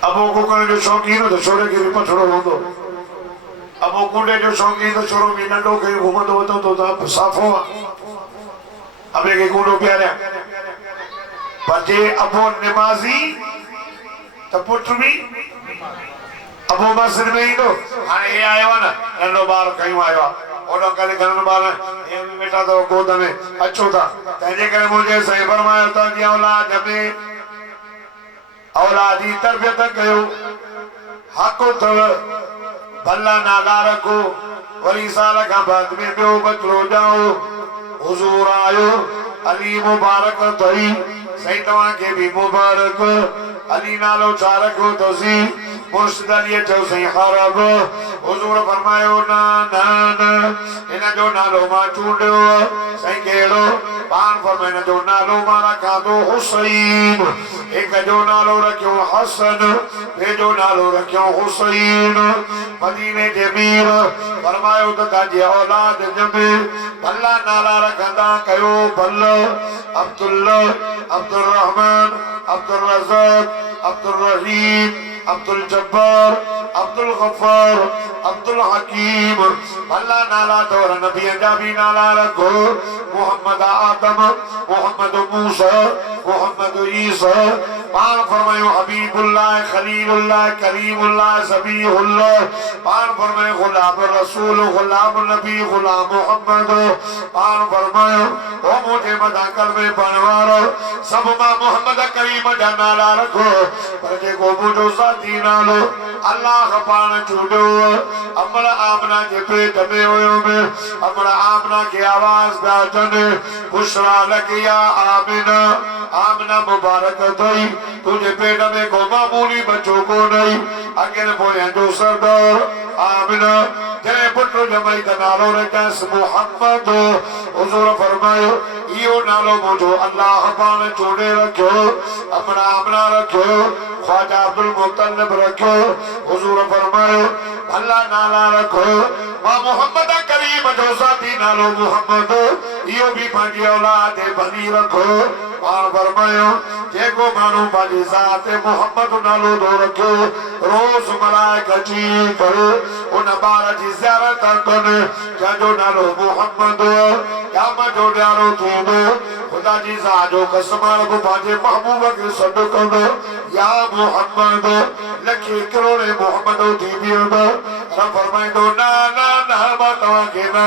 अबो को करे जो शौकीन हो तो छोरे के भी पथड़ो होदो अबो कुंडे जो शौकीन तो छोरो भी नंडो के घुमंदो तो साफो अबे के कुंडो प्यारा बचे अबो नमाजी तो पुत्र भी अबो मस्जिद में ही तो हाने ये आयो ना नंडो बार कहीं आयो ओडो कले घर बार ये भी बेटा तो गोद में अच्छो था तेजे करे मुझे सही फरमाया था कि औलाद में औलादी तरबियत कयो हको तो भला नाला रखो वरी साल का बाद में बियो बचरो जाओ हुजूर आयो अली मुबारक तई सही तवा के भी मुबारक अली नालो चारको तोसी मुर्शिद अली चो सही खराब हुजूर फरमायो ना ना ना इन जो नालो मा चूंडियो सही केड़ो पान फरमायो जो नालो मारा कादो हुसैन एक जो नालो रखियो हसन बे जो नालो रखियो हुसैन मदीने जे मीर फरमायो त ताजी औलाद जमे भला नाला रखंदा कयो भल अब्दुल्ला अब्दुल रहमान अब्दुल रज़ाक अब्दुल रहीम अब्दुल जब्बार अब्दुल गफ्फार अब्दुल हकीम भला नाला तोर नबी जा भी नाला रखो मोहम्मद आदम मोहम्मद मूसा मोहम्मद ईसा पान फरमायो हबीबुल्लाह खलीलुल्लाह करीमुल्लाह ज़बीहुल्लाह पान फरमायो गुलाम रसूल गुलाम नबी गुलाम मोहम्मद पान फरमायो ओ मुझे मदा कलमे पढ़वारो सब मां मोहम्मद करीम जा नाला रखो पर जे को बुझो साथी नालो अल्लाह पान छूडो अमला आमना के पेट में होयो में अमला आमना की आवाज गाजने बुशरा लकिया आमिना आमना मुबारक थई तुझे पेट में को मामूली बच्चों को नहीं अकेले बोया जो सरदार आमिना तेरे पुत्र जमाई का नालो रखस मोहम्मद हुजूर फरमायो इयो नालो मुझो अल्लाह पान छोड़े रखो अपना अपना रखो ख्वाजा अब्दुल मुत्तलिब रखो हुजूर फरमायो अल्लाह नाला रखो मां मोहम्मद करीम जो साथी नालो मोहम्मद इयो भी पांजी औलाद बनी रखो पान फरमायो जेको मानो पांजी जात मोहम्मद नालो दो रखो रोज मलाइका जी करो उन बार जी ज़ियारत कने जो नालो मोहम्मद क्या जो न्यारो थींदो खुदा जी साजो कसम को पांजे महबूब के सदको दो या मोहम्मद लखे करोड़े मोहम्मद थी बियो रब फरमाए दो ना ना ना बातवा के ना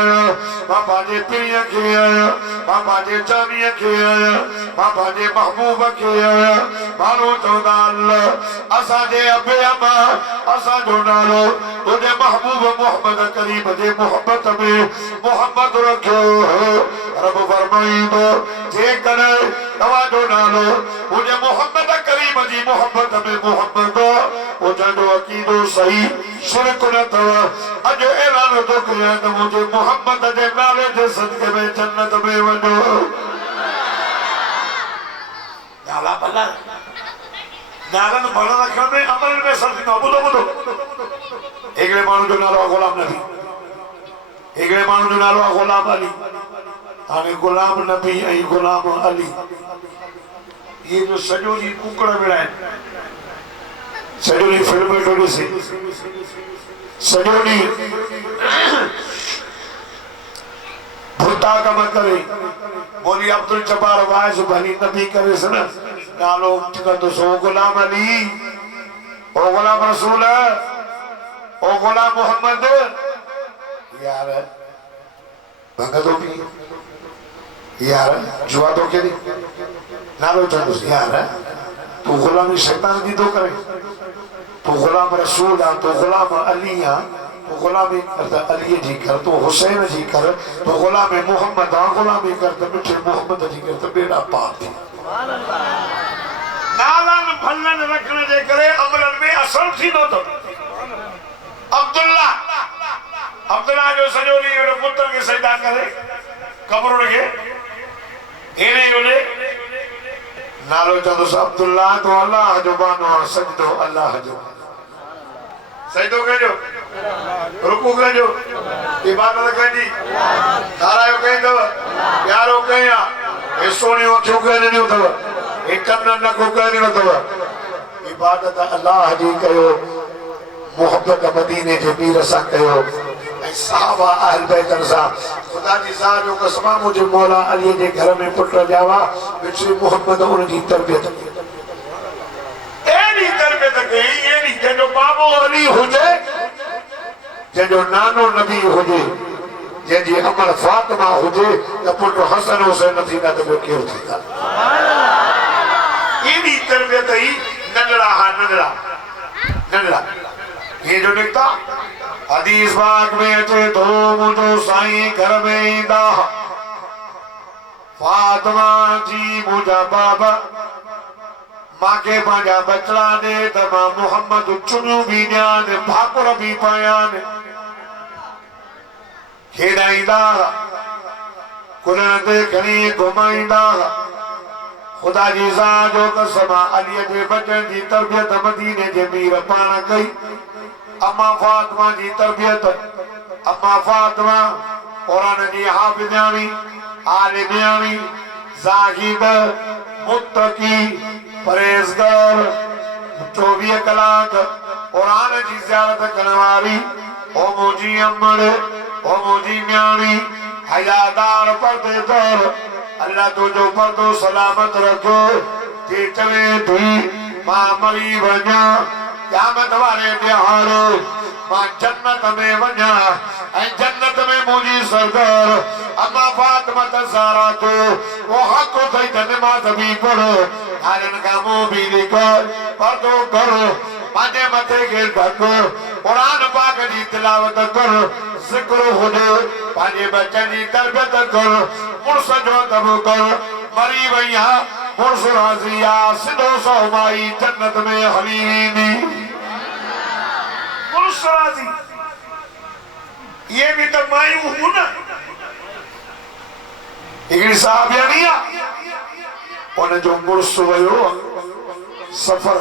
बाबा जे प्रिय के आया बाबा जे जानिय के आया बाबा जे महबूब के आया मानो चौदा अल्लाह असा जे अबे अमा असा जो नालो तुझे महबूब मोहम्मद करीम जे मोहब्बत में मोहम्मद रखो रब फरमाई दो जे करे तवा जो नालो तुझे मोहम्मद करीम जी मोहब्बत में मोहम्मद ओ जो अकीदो सही शिरक न तवा अज ऐलान तो किया त मुझे मोहम्मद जे नाले जे सदके में जन्नत में वजो नाला भला नालन भला रखण में अमल में सब बुधो बुधो एकड़े मानू जो नालो गुलाम नबी एकड़े मानू जो नालो गुलाम अली हाने गुलाम नबी ऐं गुलाम अली ये जो सजोरी कुकड़ मिलाए सजोरी फिल्म में थोड़ी सी सजोरी भुट्टा का मत करे बोली अब्दुल जब्बार वाइस भली नबी करे सन नालो का तो सो गुलाम अली ओ गुलाम रसूल ओ गुलाम मोहम्मद यार भगतो भी यार जुआ तो के नालो चंदू यार तू गुलामी शैतान की तो करे तू गुलाम रसूल आ तू गुलाम अली आ तो गुलामी करता अली जी कर तो हुसैन जी कर तो गुलामी मोहम्मद आ गुलामी करता मिठे मोहम्मद जी कर तो बेड़ा पार थी नालन भलन रखने जे करे अमलन में असर थी दो तो अब्दुल्ला जो सजोरी और पुत्र के सजदा करे कब्र के एने योले नालो चंदो अब्दुल्ला तो अल्लाह जो बानो सजदो अल्लाह जो सजदो कजो रुकू कजो इबादत कजी तारायो कई दव प्यारो कया ए सोनी अखियो कने नो दव ए कन्न न को कने नो दव इबादत अल्लाह जी कयो मोहब्बत मदीने जे पीर सा कयो ए साहबा अहल बैत सा खुदा जी सा जो कसमा मुझे मौला अली जे घर में पुत्र जावा बिछड़ी मोहम्मद उन जी तरबियत एनी तरबियत कई एनी जो बाबो अली होजे जो नानो नबी होजे जे जी अमर फातिमा होजे त पुत्र हसन हुसैन थी ना तो केर थींदा सुभान अल्लाह एनी तरबियत ही नंदड़ा ये जो निकता हदीस पाक में अचे तो मुझो साईं घर में ईंदा फातिमा जी मुझा बाबा मां के पांजा बचड़ा दे त मां मोहम्मद चुनियो भी ध्यान भाकुर भी पायान खेडाईंदा कुलन ते खणी घुमाईंदा खुदा जी सा जो कसमा अली जे बचन जी तरबियत मदीने जे मीर पाण कई अम्मा फातिमा जी तरबियत अम्मा फातिमा कुरान जी हाफिजानी आलिमियानी जाहिद मुत्तकी परहेजगार 24 कलाक कुरान जी ज़ियारत करने वाली ओ मुजी अम्मड़ ओ मुजी म्याणी हयादार पर्देदार अल्लाह तुझो पर्दो सलामत रखो जे चवे थी मां मरी वञा क़यामत वारे ॾियारो मां जन्नत में वञा ऐं जन्नत में मुंहिंजी सरदार अम्मा फातिमा ज़हरा को वो हक थई त नमाज़ भी पढ़ हारन का मुंह भी निकाल पर्दो कर पंहिंजे मथे खे ढक कुरान पाक जी तिलावत कर ज़िक्र हुजे पंहिंजे बचन जी तरबियत कर मुड़स जो अदब कर मरी वई आ मुड़स राज़ी आ सिधो सोमाई जन्नत में हली वेंदी मुड़स राज़ी ये भी तो मायूं हूं ना हिकिड़ी साहबियानी आ उन जो मुड़स वयो सफर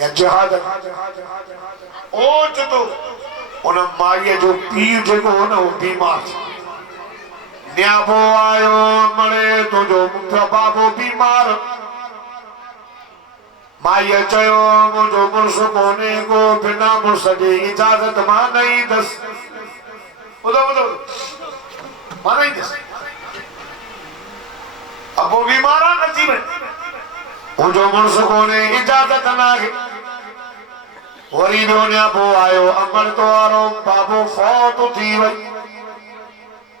या जिहाद ओच तो उन माईअ जो पीउ जेको हो न वो बीमार न्याबो आयो मरे तुझो बाबो बीमार माईअ चयो मुझो मुड़स कोने को बिना मुड़स जी इजाजत मां नहीं दस ॿुधो मां नहीं दस अब वो बीमार आ नथी वञे मुझो मुड़स कोने इजाजत ना के वरी ॿियो न्याबो आयो अमर तो वारो बाबो फौत थी वई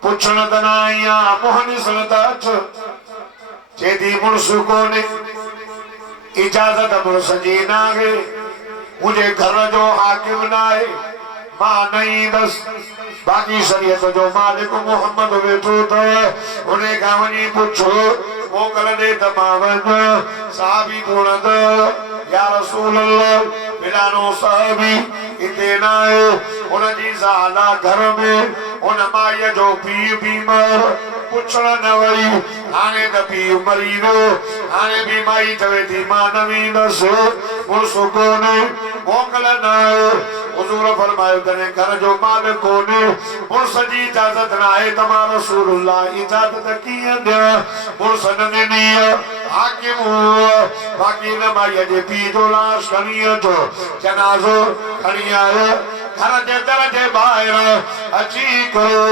पुछण त न आई आ मोहनी सन त अच चेदी मुड़स कोने इजाजत मुड़स जी ना के मुझे घर जो हाकिम ना है मां नहीं दस बाकी शरीयत जो मालिक मोहम्मद वेठो अथव उन खां वञी पुछो मोकल दे त मां वञ साहबी ढूंढंद या रसूल अल्लाह मिलानो साहबी इते ना है उन जी ज़ाला घर में उन माईअ जो पीउ बीमार पुछण न वई हाणे त पीउ मरी वियो हाणे बि माई चवे थी मां न वेंदसि मुड़स कोन्हे मोकल न आहे हुजूर फरमायो तॾहिं घर जो मालिक कोन्हे मुड़स जी इजाज़त न आहे त मां रसूलुल्लाह इजाज़त कीअं ॾियां मुड़स न ॾिनी हाकिम बाकी नमाई जे पी जो लाश खणी जो जनाज़ो खणी आयो घर जे दर जे ॿाहिरि अची करो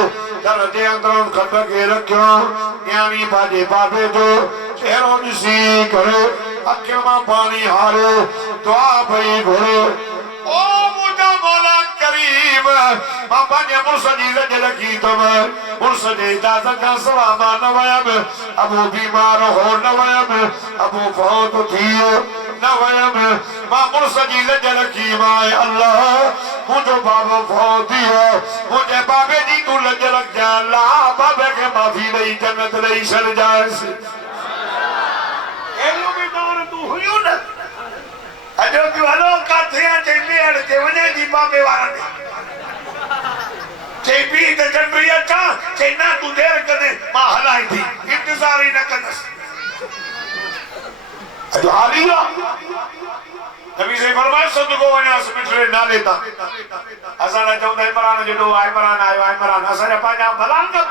दर जे अंदरों खट के रखियो यानी पाजे बाबे जो चेहरो ॾिसी करे अखियुनि मां पानी हारियो दुआ पई घुरो ओ मुंहिंजा मौला करीम मां पंहिंजे मुड़ुस जी लज लगी तम मुड़ुस जे इजाज़त खां सवाइ मां न वयमि अबू बीमार हो न वयमि अबू फौत थियो न वयमि मां मुड़ुस जी लज रखी मां अल्लाह मुंहिंजो बाबो फौत थियो मुंहिंजे बाबे जी तूं लज रखजां अल्लाह बाबे खे माफ़ी ॾेई जन्नत ॾेई छॾजांइसि एलो बि दौर तूं हुयूं न अजो तूं हलो काथे अचे मेड़ ते वञे थी बाबे वारनि चई पी त चंडरी अचां चई न तूं देरि कंदे मां हलां थी इंतज़ार ई न कंदसि अजो हाली नबी से फरमाए सदको वञासि मिठड़े नाले तां असां न चवंदा इमरान जो इमरान आयो इमरान असांजा पंहिंजा भला न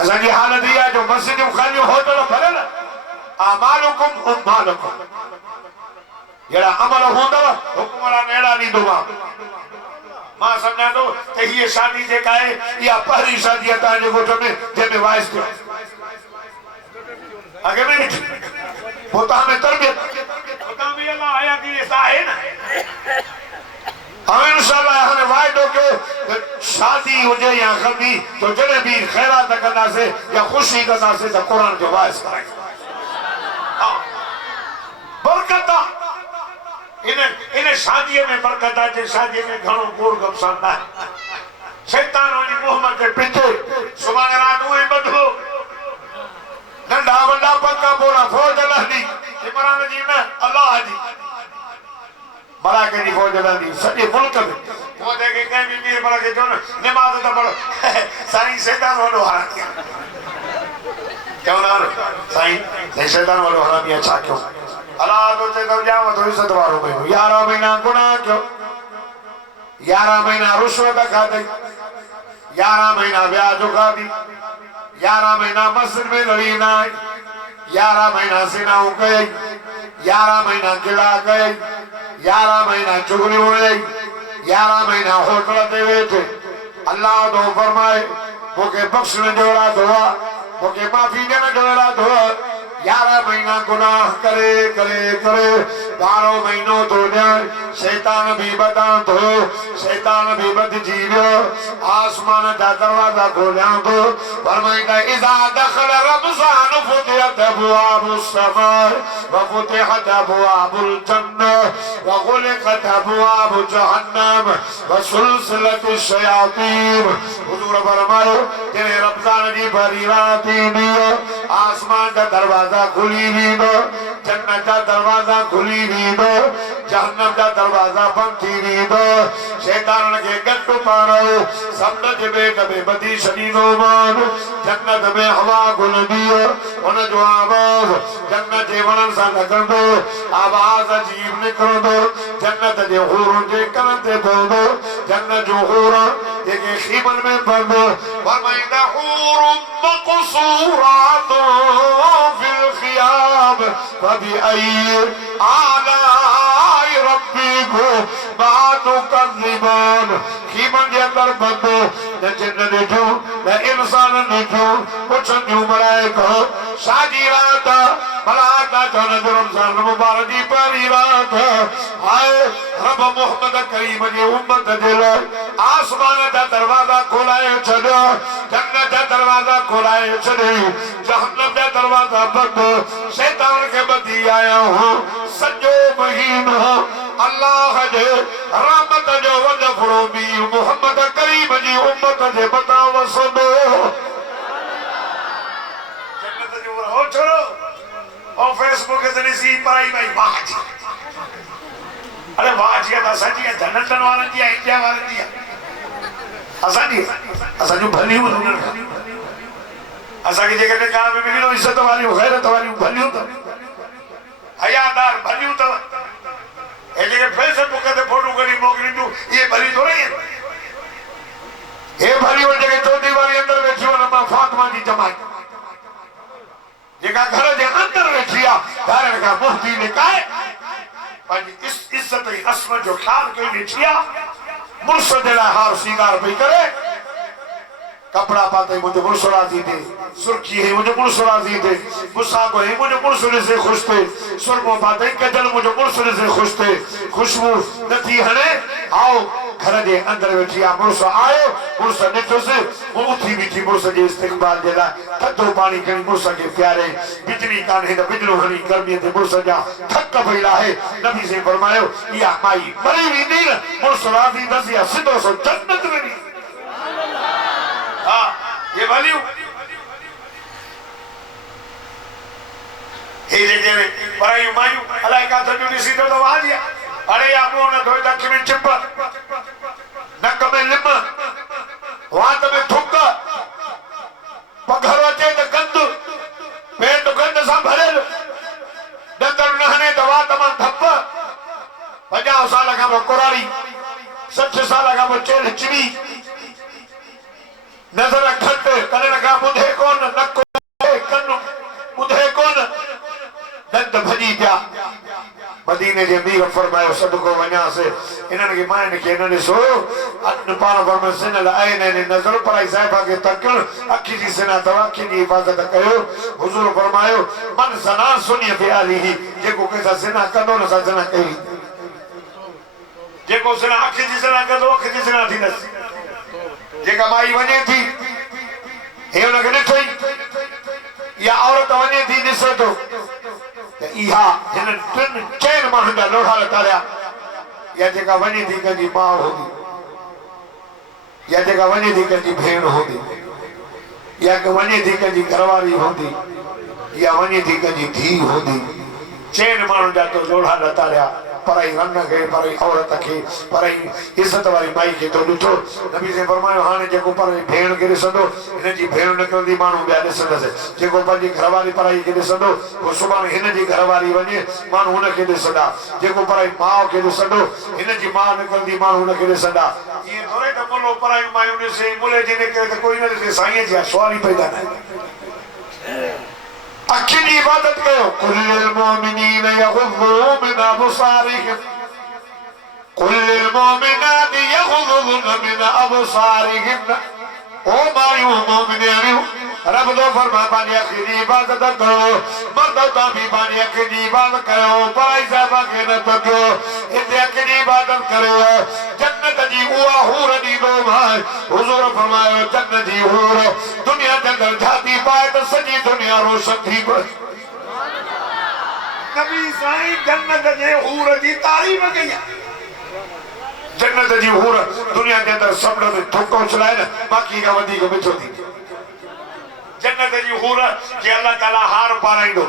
असांजी हालत इहा जो मस्जिदूं ख़ालियूं होटल भरियल आमालुकुम उम्मालुकुम जहिड़ा अमल हूंदव हुकुमरान अहिड़ा ॾींदोमांव मां सम्झां थो त हीअ शादी जेका आहे इहा पहिरीं शादी आहे तव्हांजे ॻोठ में जंहिंमें वाइस थियो अॻे में ॾिठी पोइ तव्हां में तरबियत तव्हां बि अलाह हयाती आहे न हम इंशाअल्लाह हाने वाइदो कयो त शादी हुजे या ग़मी तो जॾहिं बि ख़ैरात कंदासीं या ख़ुशी कंदासीं त क़ुरान जो वाइस कराईंदासीं बरकत इन शादी में बरकत आहे शादी में घणो गोड़ गमसान आहे शैतान वञी मोहम्मद ते पिटे सुभाणे रात उहे ॿधो नंढा वॾा पक्का बोरा फौज लहंदी इमरान जी न अल्लाह जी मलाइकनि जी फौज लहंदी सॼे मुल्क में पोइ जेके कंहिं बि मीर पर खे चओ न निमाज़ त पढ़ो साईं शैतान वॾो हरामी चवंदा साईं शैतान वॾो हरामी आहे छा कयो अल्लाह तो चए तो जाओ तो इज्जत वारो महीनो 11 महीना गुनाह कयो 11 महीना रुश्वत खाधी 11 महीना ब्याज खाधी 11 महीना मस्जिद में लड़ी न आई 11 महीना सिनाऊं कई 11 महीना गिला कई 11 महीना चुगलियूं वई 11 महीना होटल ते वेठे अल्लाह तो फरमाए मूंखे बख़्शण जो इरादो आहे मूंखे माफ़ी ॾियण जो इरादो आहे 11 महीना गुनाह करे करे करे 12 महीनो तो ॼण शैतान भी बदां तो शैतान भी बदजी वियो आसमान जा दरवाजा खोलियां तो फरमाईंदा इज़ा दखल रमज़ान फुतिहत अबवाबुस समा व फुतिहत अबवाबुल जन्नह व गुलिकत अबवाबु जहन्नम व सुलसिलतिश शयातीन हुजूर फरमायो जॾहिं रमज़ान जी भरी रात ईंदी आसमान जा दरवाजा खुली वेंदो जन्नत जा दरवाजा खुली वेंदो जहन्नम जा दरवाजा बंद थी वेंदो शैतान खे गट पारो समुंड जे ॿेट में ॿधी छॾींदो मान जन्नत में हवा घुलंदी हुन जो आवाज़ जन्नत जे वणनि सां लॻंदो आवाज़ अजीब निकिरंदो जन्नत जे हूरुनि जे कन ते पवंदो जन्नत जो हूर जेके ख़ीमनि में पवंदो फरमाईंदा हूरुन मक़सूरातुन फिल ख़ियाम फबिअय्यि आलाइ रब्बिकुमा तुकज़्ज़िबान ख़ीमनि जे अंदरि बंदो न जिन ॾिठो न इंसान ॾिठो पुछंदियूं मलाइका शादी रात मलाइका चवनि जो रमज़ान मुबारक जी पहिरीं रात हाय रब मोहम्मद करीम जी उम्मत जे लाइ आसमान जा दरवाजा खोलाए छॾियो जन्नत जा दरवाजा खोलाए छॾियो जहन्नम जा दरवाजा बंदि शैतान खे ॿधी आया हूं सॼो महीनो अल्लाह जे रहमत जो वॾो बि मोहम्मद करीम जी उम्मत जे मथां वसंदो जन्नत जो हो छोड़ो और फेसबुक ते ॾिसी पढ़ाई भाई वाह जी अरे वाह जी त असांजी जन्नतनि वारनि जी आहे इंडिया वारनि जी आहे असांजूं भलियूं असांखे जेकॾहिं का बि मिलियो इज़त वारियूं ग़ैरत वारियूं भलियूं अथव हयादार भलियूं अथव हे जेके फेसबुक ते फोटो कढी मोकिलींदियूं इहे भली थोरी आहिनि हे भलियूं जेके चौधरी वारी अंदरि वेठियूं आहिनि मां फातिमा जी जमात जेका घर जे अंदर वेठी आ धारण का मुफ्ती लिकाए पंहिंजी इज्जत ऐं असमत जो ख्याल कई वेठी आ मुर्स जे लाइ हार सींगार पई करे कपड़ा पाते मुझे मुर्स राज़ी थे सुर्खी है मुझे मुर्स राज़ी थे मुसाको है मुझे मुर्स से खुश थे सुरमो पाते कजल मुझे मुर्स से खुश थे खुशबू नथी हने आओ घर जे अंदर वेठी आ मुर्स आयो मुर्स ॾिठुसि वो उथी बीठी मुर्स जे इस्तक़बाल जे लाइ थधो पाणी खणी मुर्स खे प्यारे बिजली कान्हे त बिजलो हणी गर्मीअ ते मुर्स जा थक पई लाहे नबी से फरमायो इहा माई मरी वेंदी न मुर्स राज़ी थसि या सिधो सो जन्नत वेंदी हाँ ये वाली हे जे पराई मायू अलाए का तो सीधो तो आ गया अरे आप लोग न धोए दख में चिप नक में लिम वात में थुक पघर अचे त गंद पेट गंद सां भरियल दंदर नहने दवा तमाम थप 50 साल खां पोइ कुरारी 60 साल खां पोइ चेल चिड़ी नजर खट करण का बुधे कोन नक कन बुधे कोन दंद भजी पिया मदीने जे मीर फरमायो सदको वञासे इन्हनि खे मां खे न ॾिसो अन पाण फरमायो सिनल आइने नज़र पढ़ाई साहिबा खे तकल अखी जी सिना अथव अखी जी हिफ़ाज़त कयो हुज़ूर फरमायो मन सना सुनी पे आली जेको कंहिंसां सिना कंदो न सां सिना कई जेको सिना अखी जी सिना कंदो अखी जी सिना थींदसि जेका माई वञे थी हे उनखे ॾिठोई या औरत वञे थी ॾिसे थो त इहा हिन टिनि चइनि माण्हुनि जा लोढ़ा लटारिया या जेका वञे थी कंहिंजी माउ हूंदी या जेका वञे थी कंहिंजी भेण हूंदी या वञे थी कंहिंजी घरवारी हूंदी या वञे थी कंहिंजी धीउ हूंदी चइनि माण्हुनि जा तो लोढ़ा लटारिया पराई रंग खे पराई औरत खे पराई इज्जत वारी माई खे तो ॾिठो नबी से फरमायो हाणे जेको पराई भेण खे ॾिसंदो हिन जी भेण निकिरंदी माण्हू ॿिया ॾिसंदसि जेको पंहिंजी घरवारी पराई खे ॾिसंदो पोइ सुभाणे हिन जी घरवारी वञे माण्हू हुनखे ॾिसंदा जेको पराई माउ खे ॾिसंदो हिन जी माउ निकिरंदी माण्हू हुनखे ॾिसंदा ईअं थोरे त मुलो पराई मायूं ॾिसे मुले जी निकिरे त कोई न ॾिसे साईं जी सवाल ई पैदा न अखियुनि जी इबादत कयो कुल्लिल मोमिनीन यग़ुज़्ज़ू मिन अबसारिहिम कुल्लिल मोमिनाति यग़ुज़्ज़ुन मिन अबसारिहिम ओ मायूं मोमिनियूं रब तो फरमा पानी अखी जी इबादत करो मर्दो ता भी पानी अखी जी इबादत करो पराई साहिबा खे न तकियो हिते अखी जी इबादत करो जन्नत जी उहा हूर ॾींदो भाई हुज़ूर फरमायो जन्नत जी हूर दुनिया जे अंदर झाती पाए त सॼी दुनिया रोशन थी पए नबी साईं जन्नत जे हूर जी तारीफ़ कई जन्नत जी हूर दुनिया जे अंदर सभु में थुको चलाए न बाक़ी खां वधीक मिठो थी जन्नत जी हूर के अल्लाह ताला हार पाराईंदो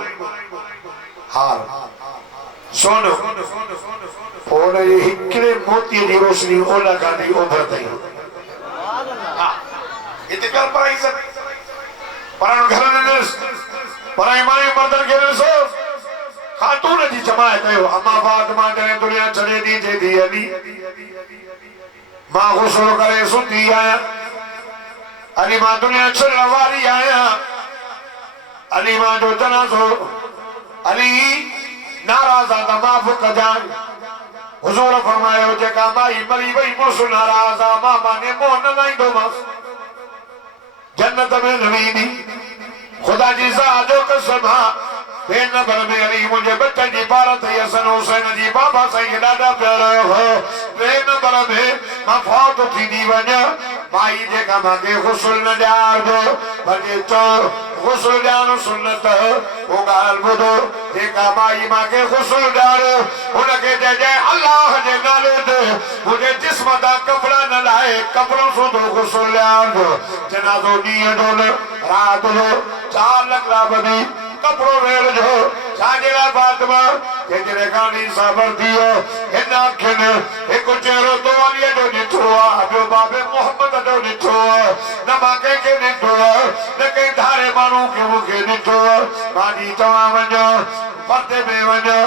हार सोनो ओन जे हिकिड़े मोतीअ जी रोशनी ओला कांदी ओभर ताईं हा इते कर पराई सब परान घर में ॾिस पराई माई मर्दन खे ॾिसो खातून जी जमायत कयो अमा फातिमा जॾहिं दुनिया छॾे ॾी थिए थी अली मां गुस्सो करे सुती आहियां अली मां दुनिया छॾण वारी आहियां अली मां जो जनाज़ो अली नाराज़ आहे त माफ़ कजांइ हुज़ूर फरमायो जेका माई मरी वई मुड़ुस नाराज़ आहे मां माने मोह न लाहींदोमांसि जन्नत में न वेंदी खुदा जी ज़ात जो कसम आहे ॿिए नंबर में अली मुंहिंजे बचनि जी भारत हसन हुसैन जी बाबा साईं खे ॾाढा प्यारा हुयो ॿिए नंबर में मां फौत थींदी वञा माई जेका मांखे गुस्ल न ॾियारदो भले चओ गुस्ल ॾियणु सुन्नत वो ॻाल्हि ॿुधो जेका माई मांखे गुस्ल ॾियारो हुनखे चइजे अल्लाह जे नाले ते मुंहिंजे जिस्म तां कपिड़ा न लाहे कपिड़ो सूधो गुस्ल ॾियारदो जनाज़ो ॾींहं जो न राति जो 4 लकड़ा ॿधी कपड़ो वेड़ जो छाजे लाइ फातिमा जेकॾहिं कानी साबर थी वियो हिन अखियुनि हिकु चेहरो तो अलीअ जो ॾिठो आहे ॿियो बाबे मोहम्मद जो ॾिठो आहे न मां कंहिंखे ॾिठो आहे न कंहिं धारे माण्हू खे मूंखे ॾिठो आहे मां चवां वञो परते में वञो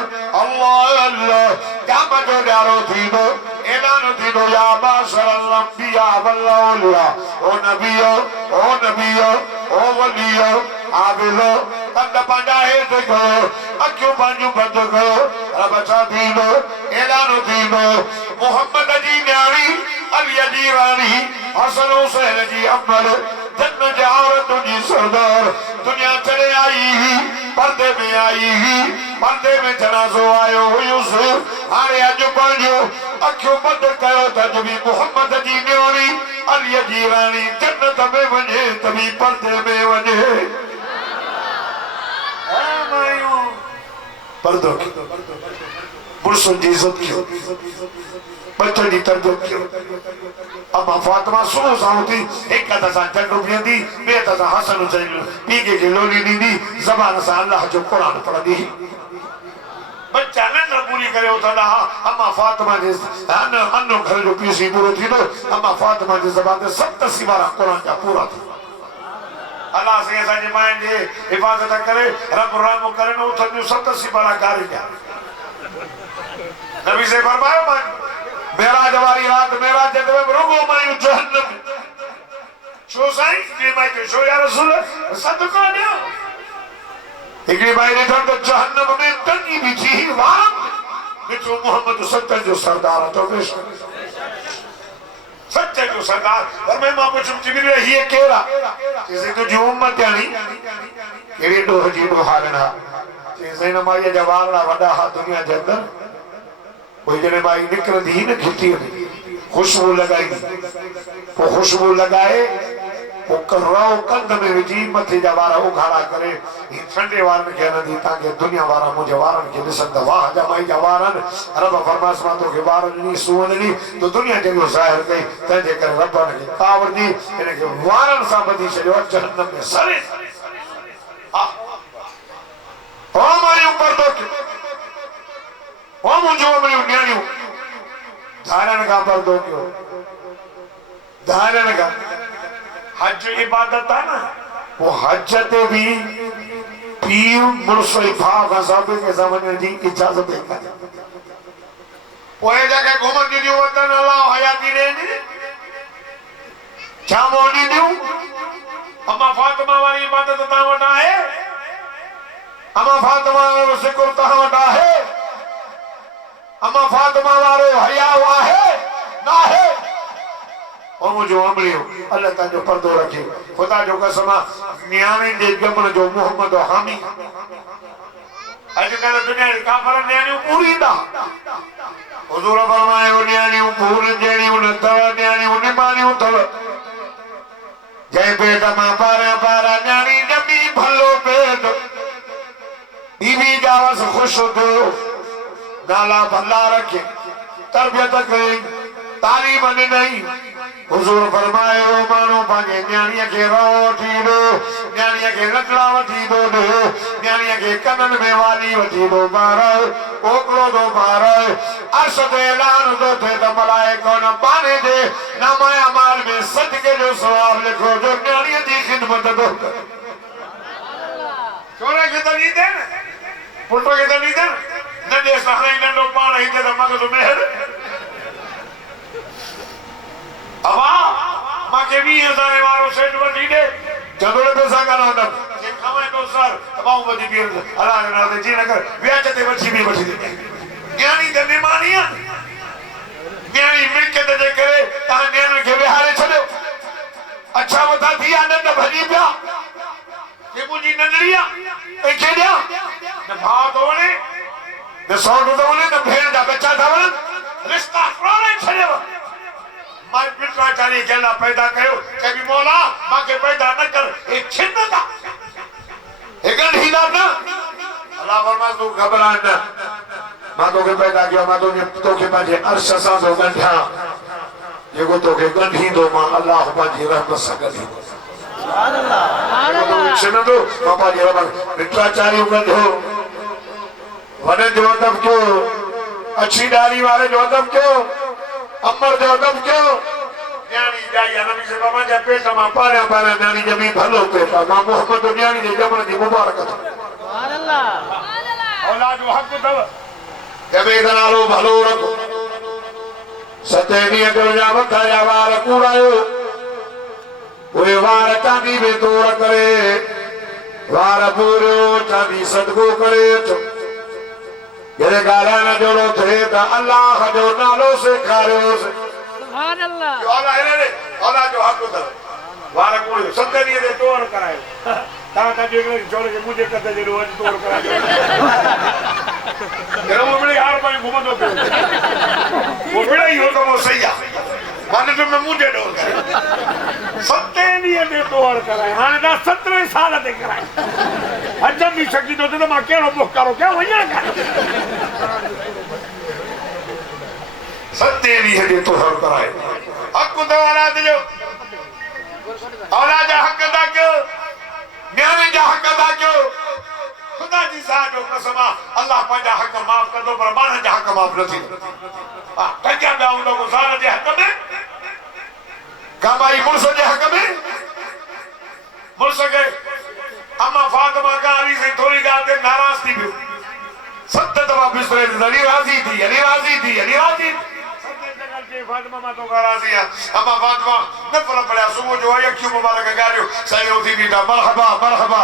अल्लाह अल्लाह क़यामत जो ॾियारो थींदो ऐलान थींदो या माशरल अंबिया वल औलिया ओ नबियो ओ वलियो आबिदो कंद पंहिंजा हेठि कयो अखियूं पंहिंजूं बंदि कयो रब छा थींदो ऐलान थींदो मोहम्मद जी न्याणी अलीअ जी राणी हसन हुसैन जी अमर जन्म जार तुझी सरदार दुनिया चले आई ही पर्दे में आई ही पर्दे में जनाज़ो आयो हुयुसि हाणे अॼु पंहिंजो अखियूं बंदि कयो त अॼु बि मोहम्मद जी न्याणी अलीअ जी राणी जन्नत में वञे त बि पर्दे में वञे पर्दो मुर्सुनि जी इज़त कयो बच्चों की तरबियत कयो अम्मा फातिमा सुबह सां उथी एक हथ सां चंडु पीअंदी ॿिए हथ सां हसन हुसैन पीके खे लोली ॾींदी ज़बान सां अल्लाह जो क़ुरान पढ़ंदी बच्चा निंड पूरी करे उथंदा अम्मा फातिमा जे अनो घर जो पीसी पूरो थींदो अम्मा फातिमा जी ज़बान ते 87 वारा क़ुरान जा पूरा थी अल्लाह से असांजे मायुनि जे हिफ़ाज़त करे रब राम करे न उथंदियूं 87 वारा गारिया नबी से फरमायो मेराज वाली रात मेराज जब रुगो मायूं जहन्नम छो साईं हिकिड़ी माई खे छो या रसूल सदको ॾियो हिकिड़ी माई ॾिठो त जहन्नम में टंगी बिठी वारम ॾिठो मोहम्मद सच जो सरदार तो पेश सच जो सरदार पर मैं मां पुछम जिब्रील हीअ केरु आहे चइसि तुंहिंजी उम्मत यानी कहिड़ी ॾोह जी ॾोहारना चइसि हिन माईअ जा वार वॾा हा दुनिया जे अंदरि कोई जने भाई निकरंदी ही न घिटी में खुशबू लगाई वो खुशबू लगाए वो करराओ कंध में विझी मथे जा वारा उघाड़ा करे इन ठंडे वारन के नदी ताके दुनिया वारा मुझे वारन के दिसंदा वाह जमाई जा वारन रब फरमास मा तो के वारन नी सुवन नी तो दुनिया जे ज़ाहिर कई तंजे करे रब ने कावड़ दी इन के वारन सा बदी छयो जहन्नम में सरे ओ मारी ऊपर तो ओ मुझो मरी न्याणियों धारण का पर्दो क्यों धारण का हज इबादत है ना वो हज ते भी पीर मुर्सो भाव साहब के समझने की इजाजत है ओए जगह घुमन दी वतन अल्लाह हयाती दे नी क्या मोदी दियो अम्मा फातिमा वाली इबादत ता वटा है अम्मा फातिमा वालो जिक्र ता वटा है अम्मा फातिमा वारो हया हुआ है ना है ओ मुझो अमलियो अल्लाह ता जो पर्दो रखे खुदा जो कसम न्याणी जे जमन जो मोहम्मद हामी अजकल दुनिया के काफर न्याणी पूरी दा हुजूर फरमायो न्याणी पूरी जेणी उन तव न्याणी उन मानी तव जय पेट मां पारा पारा न्याणी जमी भलो पेट बीवी जावस खुश हो नाला भला रखे तरबियत करे तालीम नहीं हुजूर फरमायो मानो पांजे न्याणीअ खे रोटी दो न्याणीअ खे लकड़ा वठी दो न्याणीअ खे कनन में वाली वठी दो बार ओकड़ो दो बार अर्श ते ऐलान दो थे त मलाइको न पाने दे नामाए अमाल में सदके जो सवाब लिखो जो न्याणीअ जी खिदमत दो छोरे खे त नी दे पुट खे त नी दे न दे सहाय नंढो पाण हिते त मगज मेहर अवा माके 20,000 वारो सेट वठी दे जदों पैसा काना न जे खावे तो सर तबाऊ वधी पीर अल्लाह ने नाते जी न कर ब्याज ते वठी भी वठी दे ज्ञानी त निमानिया ज्ञानी मिलके ते करे ता ज्ञान के बिहारे छडो अच्छा वता थी आनंद भजी पिया ये मुजी नंदरिया ए खेड्या न भा तो वणे न सौट तो वणे न भेड़ दा बच्चा था वणे रिश्ता फ्रोने छडे मां पिता चाली केला पैदा कयो कभी मौला माके पैदा न कर ए छिन्नता ए गल ही ना अल्लाह फरमाए तू घबरा न मां तो के पैदा किया मां तो के पाजे अर्श सा दो गंठा जेको तो के गंठी दो मां अल्लाह पाजी रहमत सा गंठी सुभान अल्लाह सुन दो पापा जी रहमत पिता चाली गंठो वने जो अदब क्यों अच्छी डाली वाले जो अदब क्यों अमर जो अदब क्यों न्याणी जाई नबी से बाबा जा पेट मां पारे पारे न्याणी जमी भलो पेट मां मोहम्मद न्याणी जे जमन दी मुबारक सुभान अल्लाह औलाद हक तव जबे नालो भलो रखो सतेनी जो जा वखा जा वार कूड़ायो ओए वार चांदी में तोड़ करे वार पूरो चांदी सदको करे तो जरे गाला न जोड़ो थे ता अल्लाह जो नालो से खारे से सुभान अल्लाह जो अल्लाह है रे अल्लाह जो हक उधर वार पूरो सत्य नहीं दे तोड़ कराए ता जो जोड़ के मुझे कहते जे रोज तोड़ कराए जरा वो बड़े यार भाई घुमा दो वो बड़ा ही हो तो वो सही है माने तो मैं मुझे डोल करे सत्य नहीं दे तोड़ कराए हां दा 17 साल दे कराए अजब भी शक्ति तो मैं केड़ो बुक करो क्या वही कर सत्य नहीं दे तोड़ कराए हक तो औलाद जो औलाद हक अदा क्यों न्याणे जा हक अदा क्यों खुदा जी साजो कसम अल्लाह पंजा हक माफ कर दो पर माने जा हक माफ न थी हां क्या बे उन लोगों साल जे हक में कमाई मुर्स जे हक में मुर्स के अम्मा फातिमा का अली से थोड़ी गाल के नाराज थी भी सत्य दफा बिस्तरे अली राजी थी फातिमा मा तो राजी है अम्मा फातिमा न फल पड़ा सुबह जो है क्यों मुबारक गालियो सही होती भी मरहबा मरहबा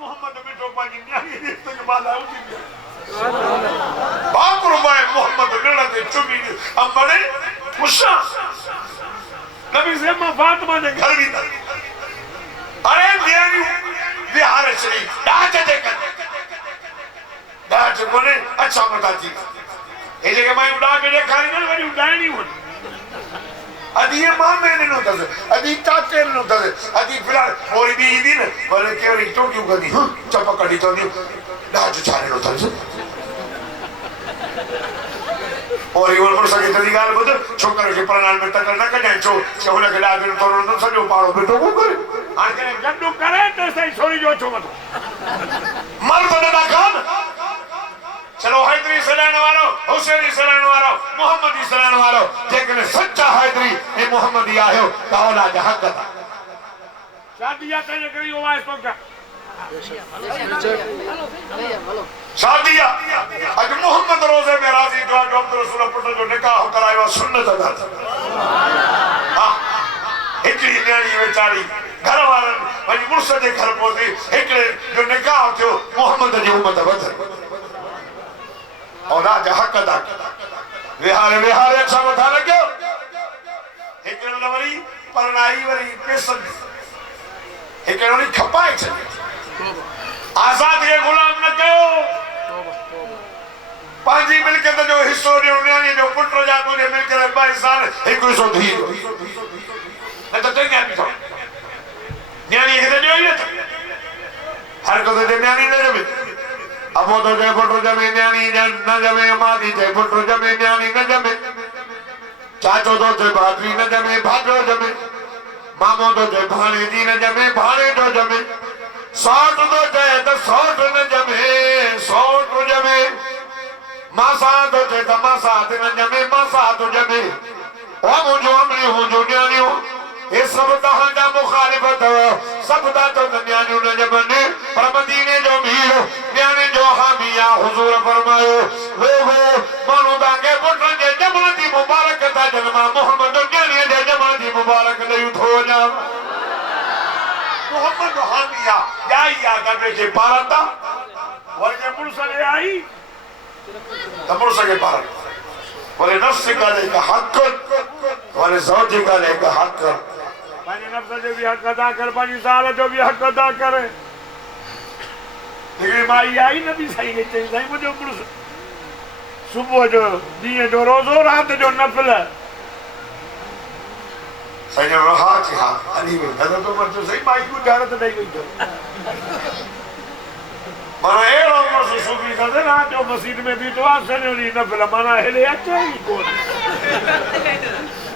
मोहम्मद मिठो पाजी न्याणी इस्तकबाल आउती बाकुर भाई मोहम्मद लड़ते चुमी अम्बड़े मुशा नबी से अम्मा फातिमा ने घर भी अरे न्याणी बिहार शरीफ डाच देखन डाच बोले अच्छा मता जी ए जगह मैं उड़ा के देखाई ना वरी उड़ानी हो अदी ये मां मैंने नो तसे अदी चाचे नो तसे अदी फिलहाल मोरी भी दिन बोले केवरी तो क्यों कदी चपा कड़ी तो नहीं डाच चाले नो तसे और ये बोल सके तदी गाल बद छोकर के प्रणाल में तकल ना कजाए छो छौला के लागे तो नो सजो पाड़ो बेटो को करे आ के गड्डू करे तो सही छोरी जो छो मत मर तो ना खान चलो हैदरी सलान वालो हुसैनी सलान वालो मोहम्मदी सलान वालो जेकने सच्चा हैदरी ए मोहम्मदी आयो ता औलाद हक था शादिया तने करी आवाज तो का शादिया आज मोहम्मद रोजे में राजी दुआ डॉक्टर रसूल पुत्र जो निकाह करायो सुन्नत अदा हां एकड़ी न्याणी बेचारी घर वारन वही मुर्शद के घर पहुंची एकड़े जो निकाह थियो मोहम्मद जी उम्मत वध औलाद हक अदा विहार अच्छा मथा लग्यो एकड़ो नवरी परनाई वरी पेसन एकड़ो नी खपाए छे आजाद के गुलाम न कयो पांजी मिलकत जो हिस्सो रे न्याणी जो पुत्र जा तो ने मिलकर 22 साल 100 धी न तो क्या भी तो न्याणी के जो ये हर को दे न्याणी ने जब अब तो जय पुत्र जमे न्याणी न जमे मादी जय पुत्र जमे न्याणी न जमे चाचो तो जय भाद्री न जमे भाद्रो जमे मामो तो जय भाणे जी न जमे भाणे तो जमे सौट तो जय तो सौट न जमे सौट जमे मासा तो जय तो मासा न जमे मासा तो जमे ओ मुझो अमरी हो जो न्याणियो ये सब तहां मुखालिफत सब दा तो न्याणियो न जमने पर मदीने जो मीर न्याणे जो हामिया हुजूर फरमायो लोगो मानो दागे पुत्र जे जमन दी मुबारक ता जन्मा मोहम्मद न्याणी जे जमन दी मुबारक ले उठो जा मोहम्मद हामिया या दबे जे पारता वर जे मुरसले आई तमुरस के पार वले नफ्स का लेका हक वले ज़ौज का लेका हक पानी नफ्स जो भी हक अदा कर पानी साल जो भी हक अदा करे लेकिन माई आई नबी सही नहीं चाहिए सही मुझे पुरुष सुबह जो दिए जो रोजो रात जो नफल सही ने रहा थी हां अली में नजर तो मत सही माई को जारत नहीं हुई तो माना एड़ो मस सुबह का ना जो मस्जिद में भी दुआ सने नहीं नफल माना हेले अच्छे ही कोन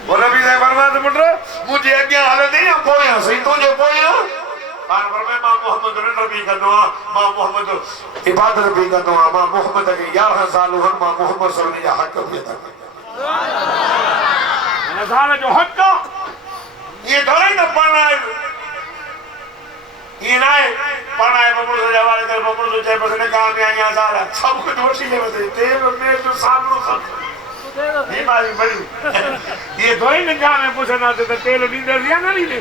बोला भी फरमाते पुत्र मुझे आज्ञा हाल नहीं पोया सही तुझे पोया और फरमाए मां मोहम्मद ने नबी का दुआ मां मोहम्मद इबादत भी का दुआ मां मोहम्मद के 11 साल हुन मां मोहम्मद सल्लल्लाहु अलैहि हक भी था सुभान अल्लाह जो हक ये धरे न पढ़ाए ये नाए पढ़ाए बबुल से जवाब कर बबुल से चाहे बस ने काम में आया सारा सब कुछ होती है बस तेल में तो साबुन सब ये बात बड़ी ये धोई न काम में पूछना तो तेल नींद लिया ना नहीं ले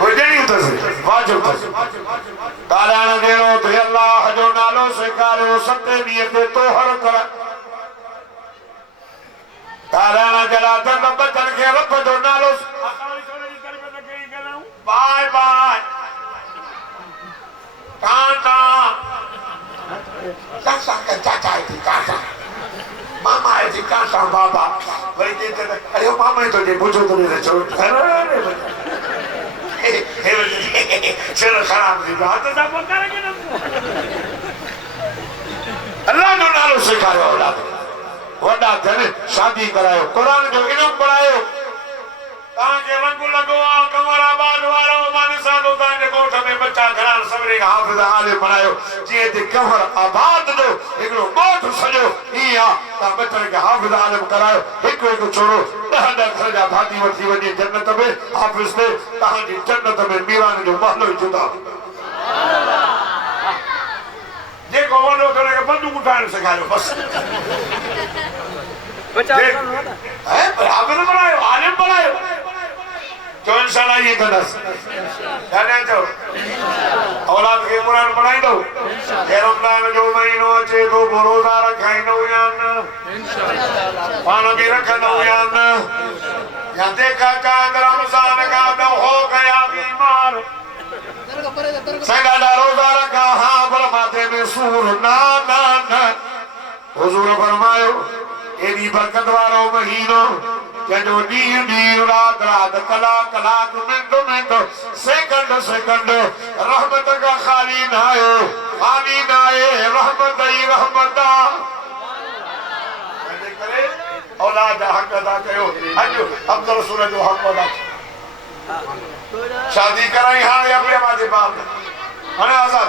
कोई नहीं होता से वाजिब था ॻाल्हाइण देरो थे अल्लाह जो नालो सेखारियो सते ॾींहं ते तोहर कर ॻाल्हाइण जला धन बचन खे रब जो नालो बाय बाय टाटा चाचा का चाचा है चाचा मामा है चाचा बाबा वही देते अरे मामा ही तो दे बुझो तो नहीं छोड़ चलो खराब दी बात तो सब करेंगे ना अल्लाह जो नालो सिखायो औलाद वडा धन शादी करायो कुरान जो इल्म पढ़ायो ताके रंग लगो आ कमरा बाद वारो माने सादो ताके कोठ में बच्चा घरान सबरे का हाफिज आलिम बनायो जे ते कमर आबाद दो एकरो कोठ सजो इया ता बच्चे के हाफिज आलिम करायो एक एक छोड़ो 10 खर्चा भाती वठी वने जन्नत में हाफिज ने कहा जी जन्नत में मीरान जो महलो जुदा जे को वडो करे के बंदूक उठाने सिखायो बस बच्चा है हाफिज बनायो आलिम बनायो तो इंशाल्लाह ये कदस जाने तो औलाद के कुरान पढ़ाई दो ये रमजान जो महीनो अचे तो रोजा रखाई दो यान इंशाल्लाह पानो भी रखनो यान या देखा चांद रमजान का न हो गया बीमार सदा रोजा रखा हां पर माथे में सूर ना ना ना हुजूर फरमायो एदी बरकत वालो महीनो जो डी रात रात कलाक कलाक मिनट मिनट सेकंड सेकंड रहमत का खाली ना आए रहमत ही रहमत करे औलाद हक अदा कयो अज अब्दुल रसूल जो हक अदा शादी कराई हां अपने माथे बाप हां आजाद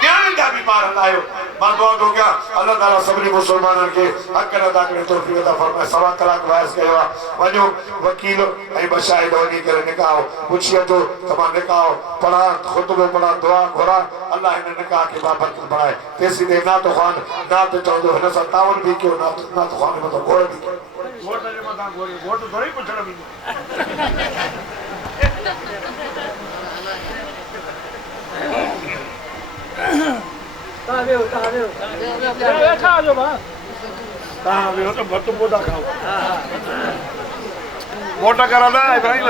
ज्ञान का भी पार लायो मां दुआ तो क्या अल्लाह ताला सभी मुसलमानन के हक अदा करे तौफीक अता फरमाए सवा कलाक वास कयो वजो वकील ए बशाहिद होनी करे निकाह पुछियो तो तमा निकाह पढ़ा खुतबो पढ़ा दुआ घोरा अल्लाह ने निकाह के बाबत बढ़ाए तेसी दे ना तो खान ना तो चौदो न 57 भी क्यों ना तो खान में तो घोर भी घोट ने मता घोट थोड़ी पुछण भी खाओ बा तो भत पोदा खाओ मोटा करा ना इब्राहिम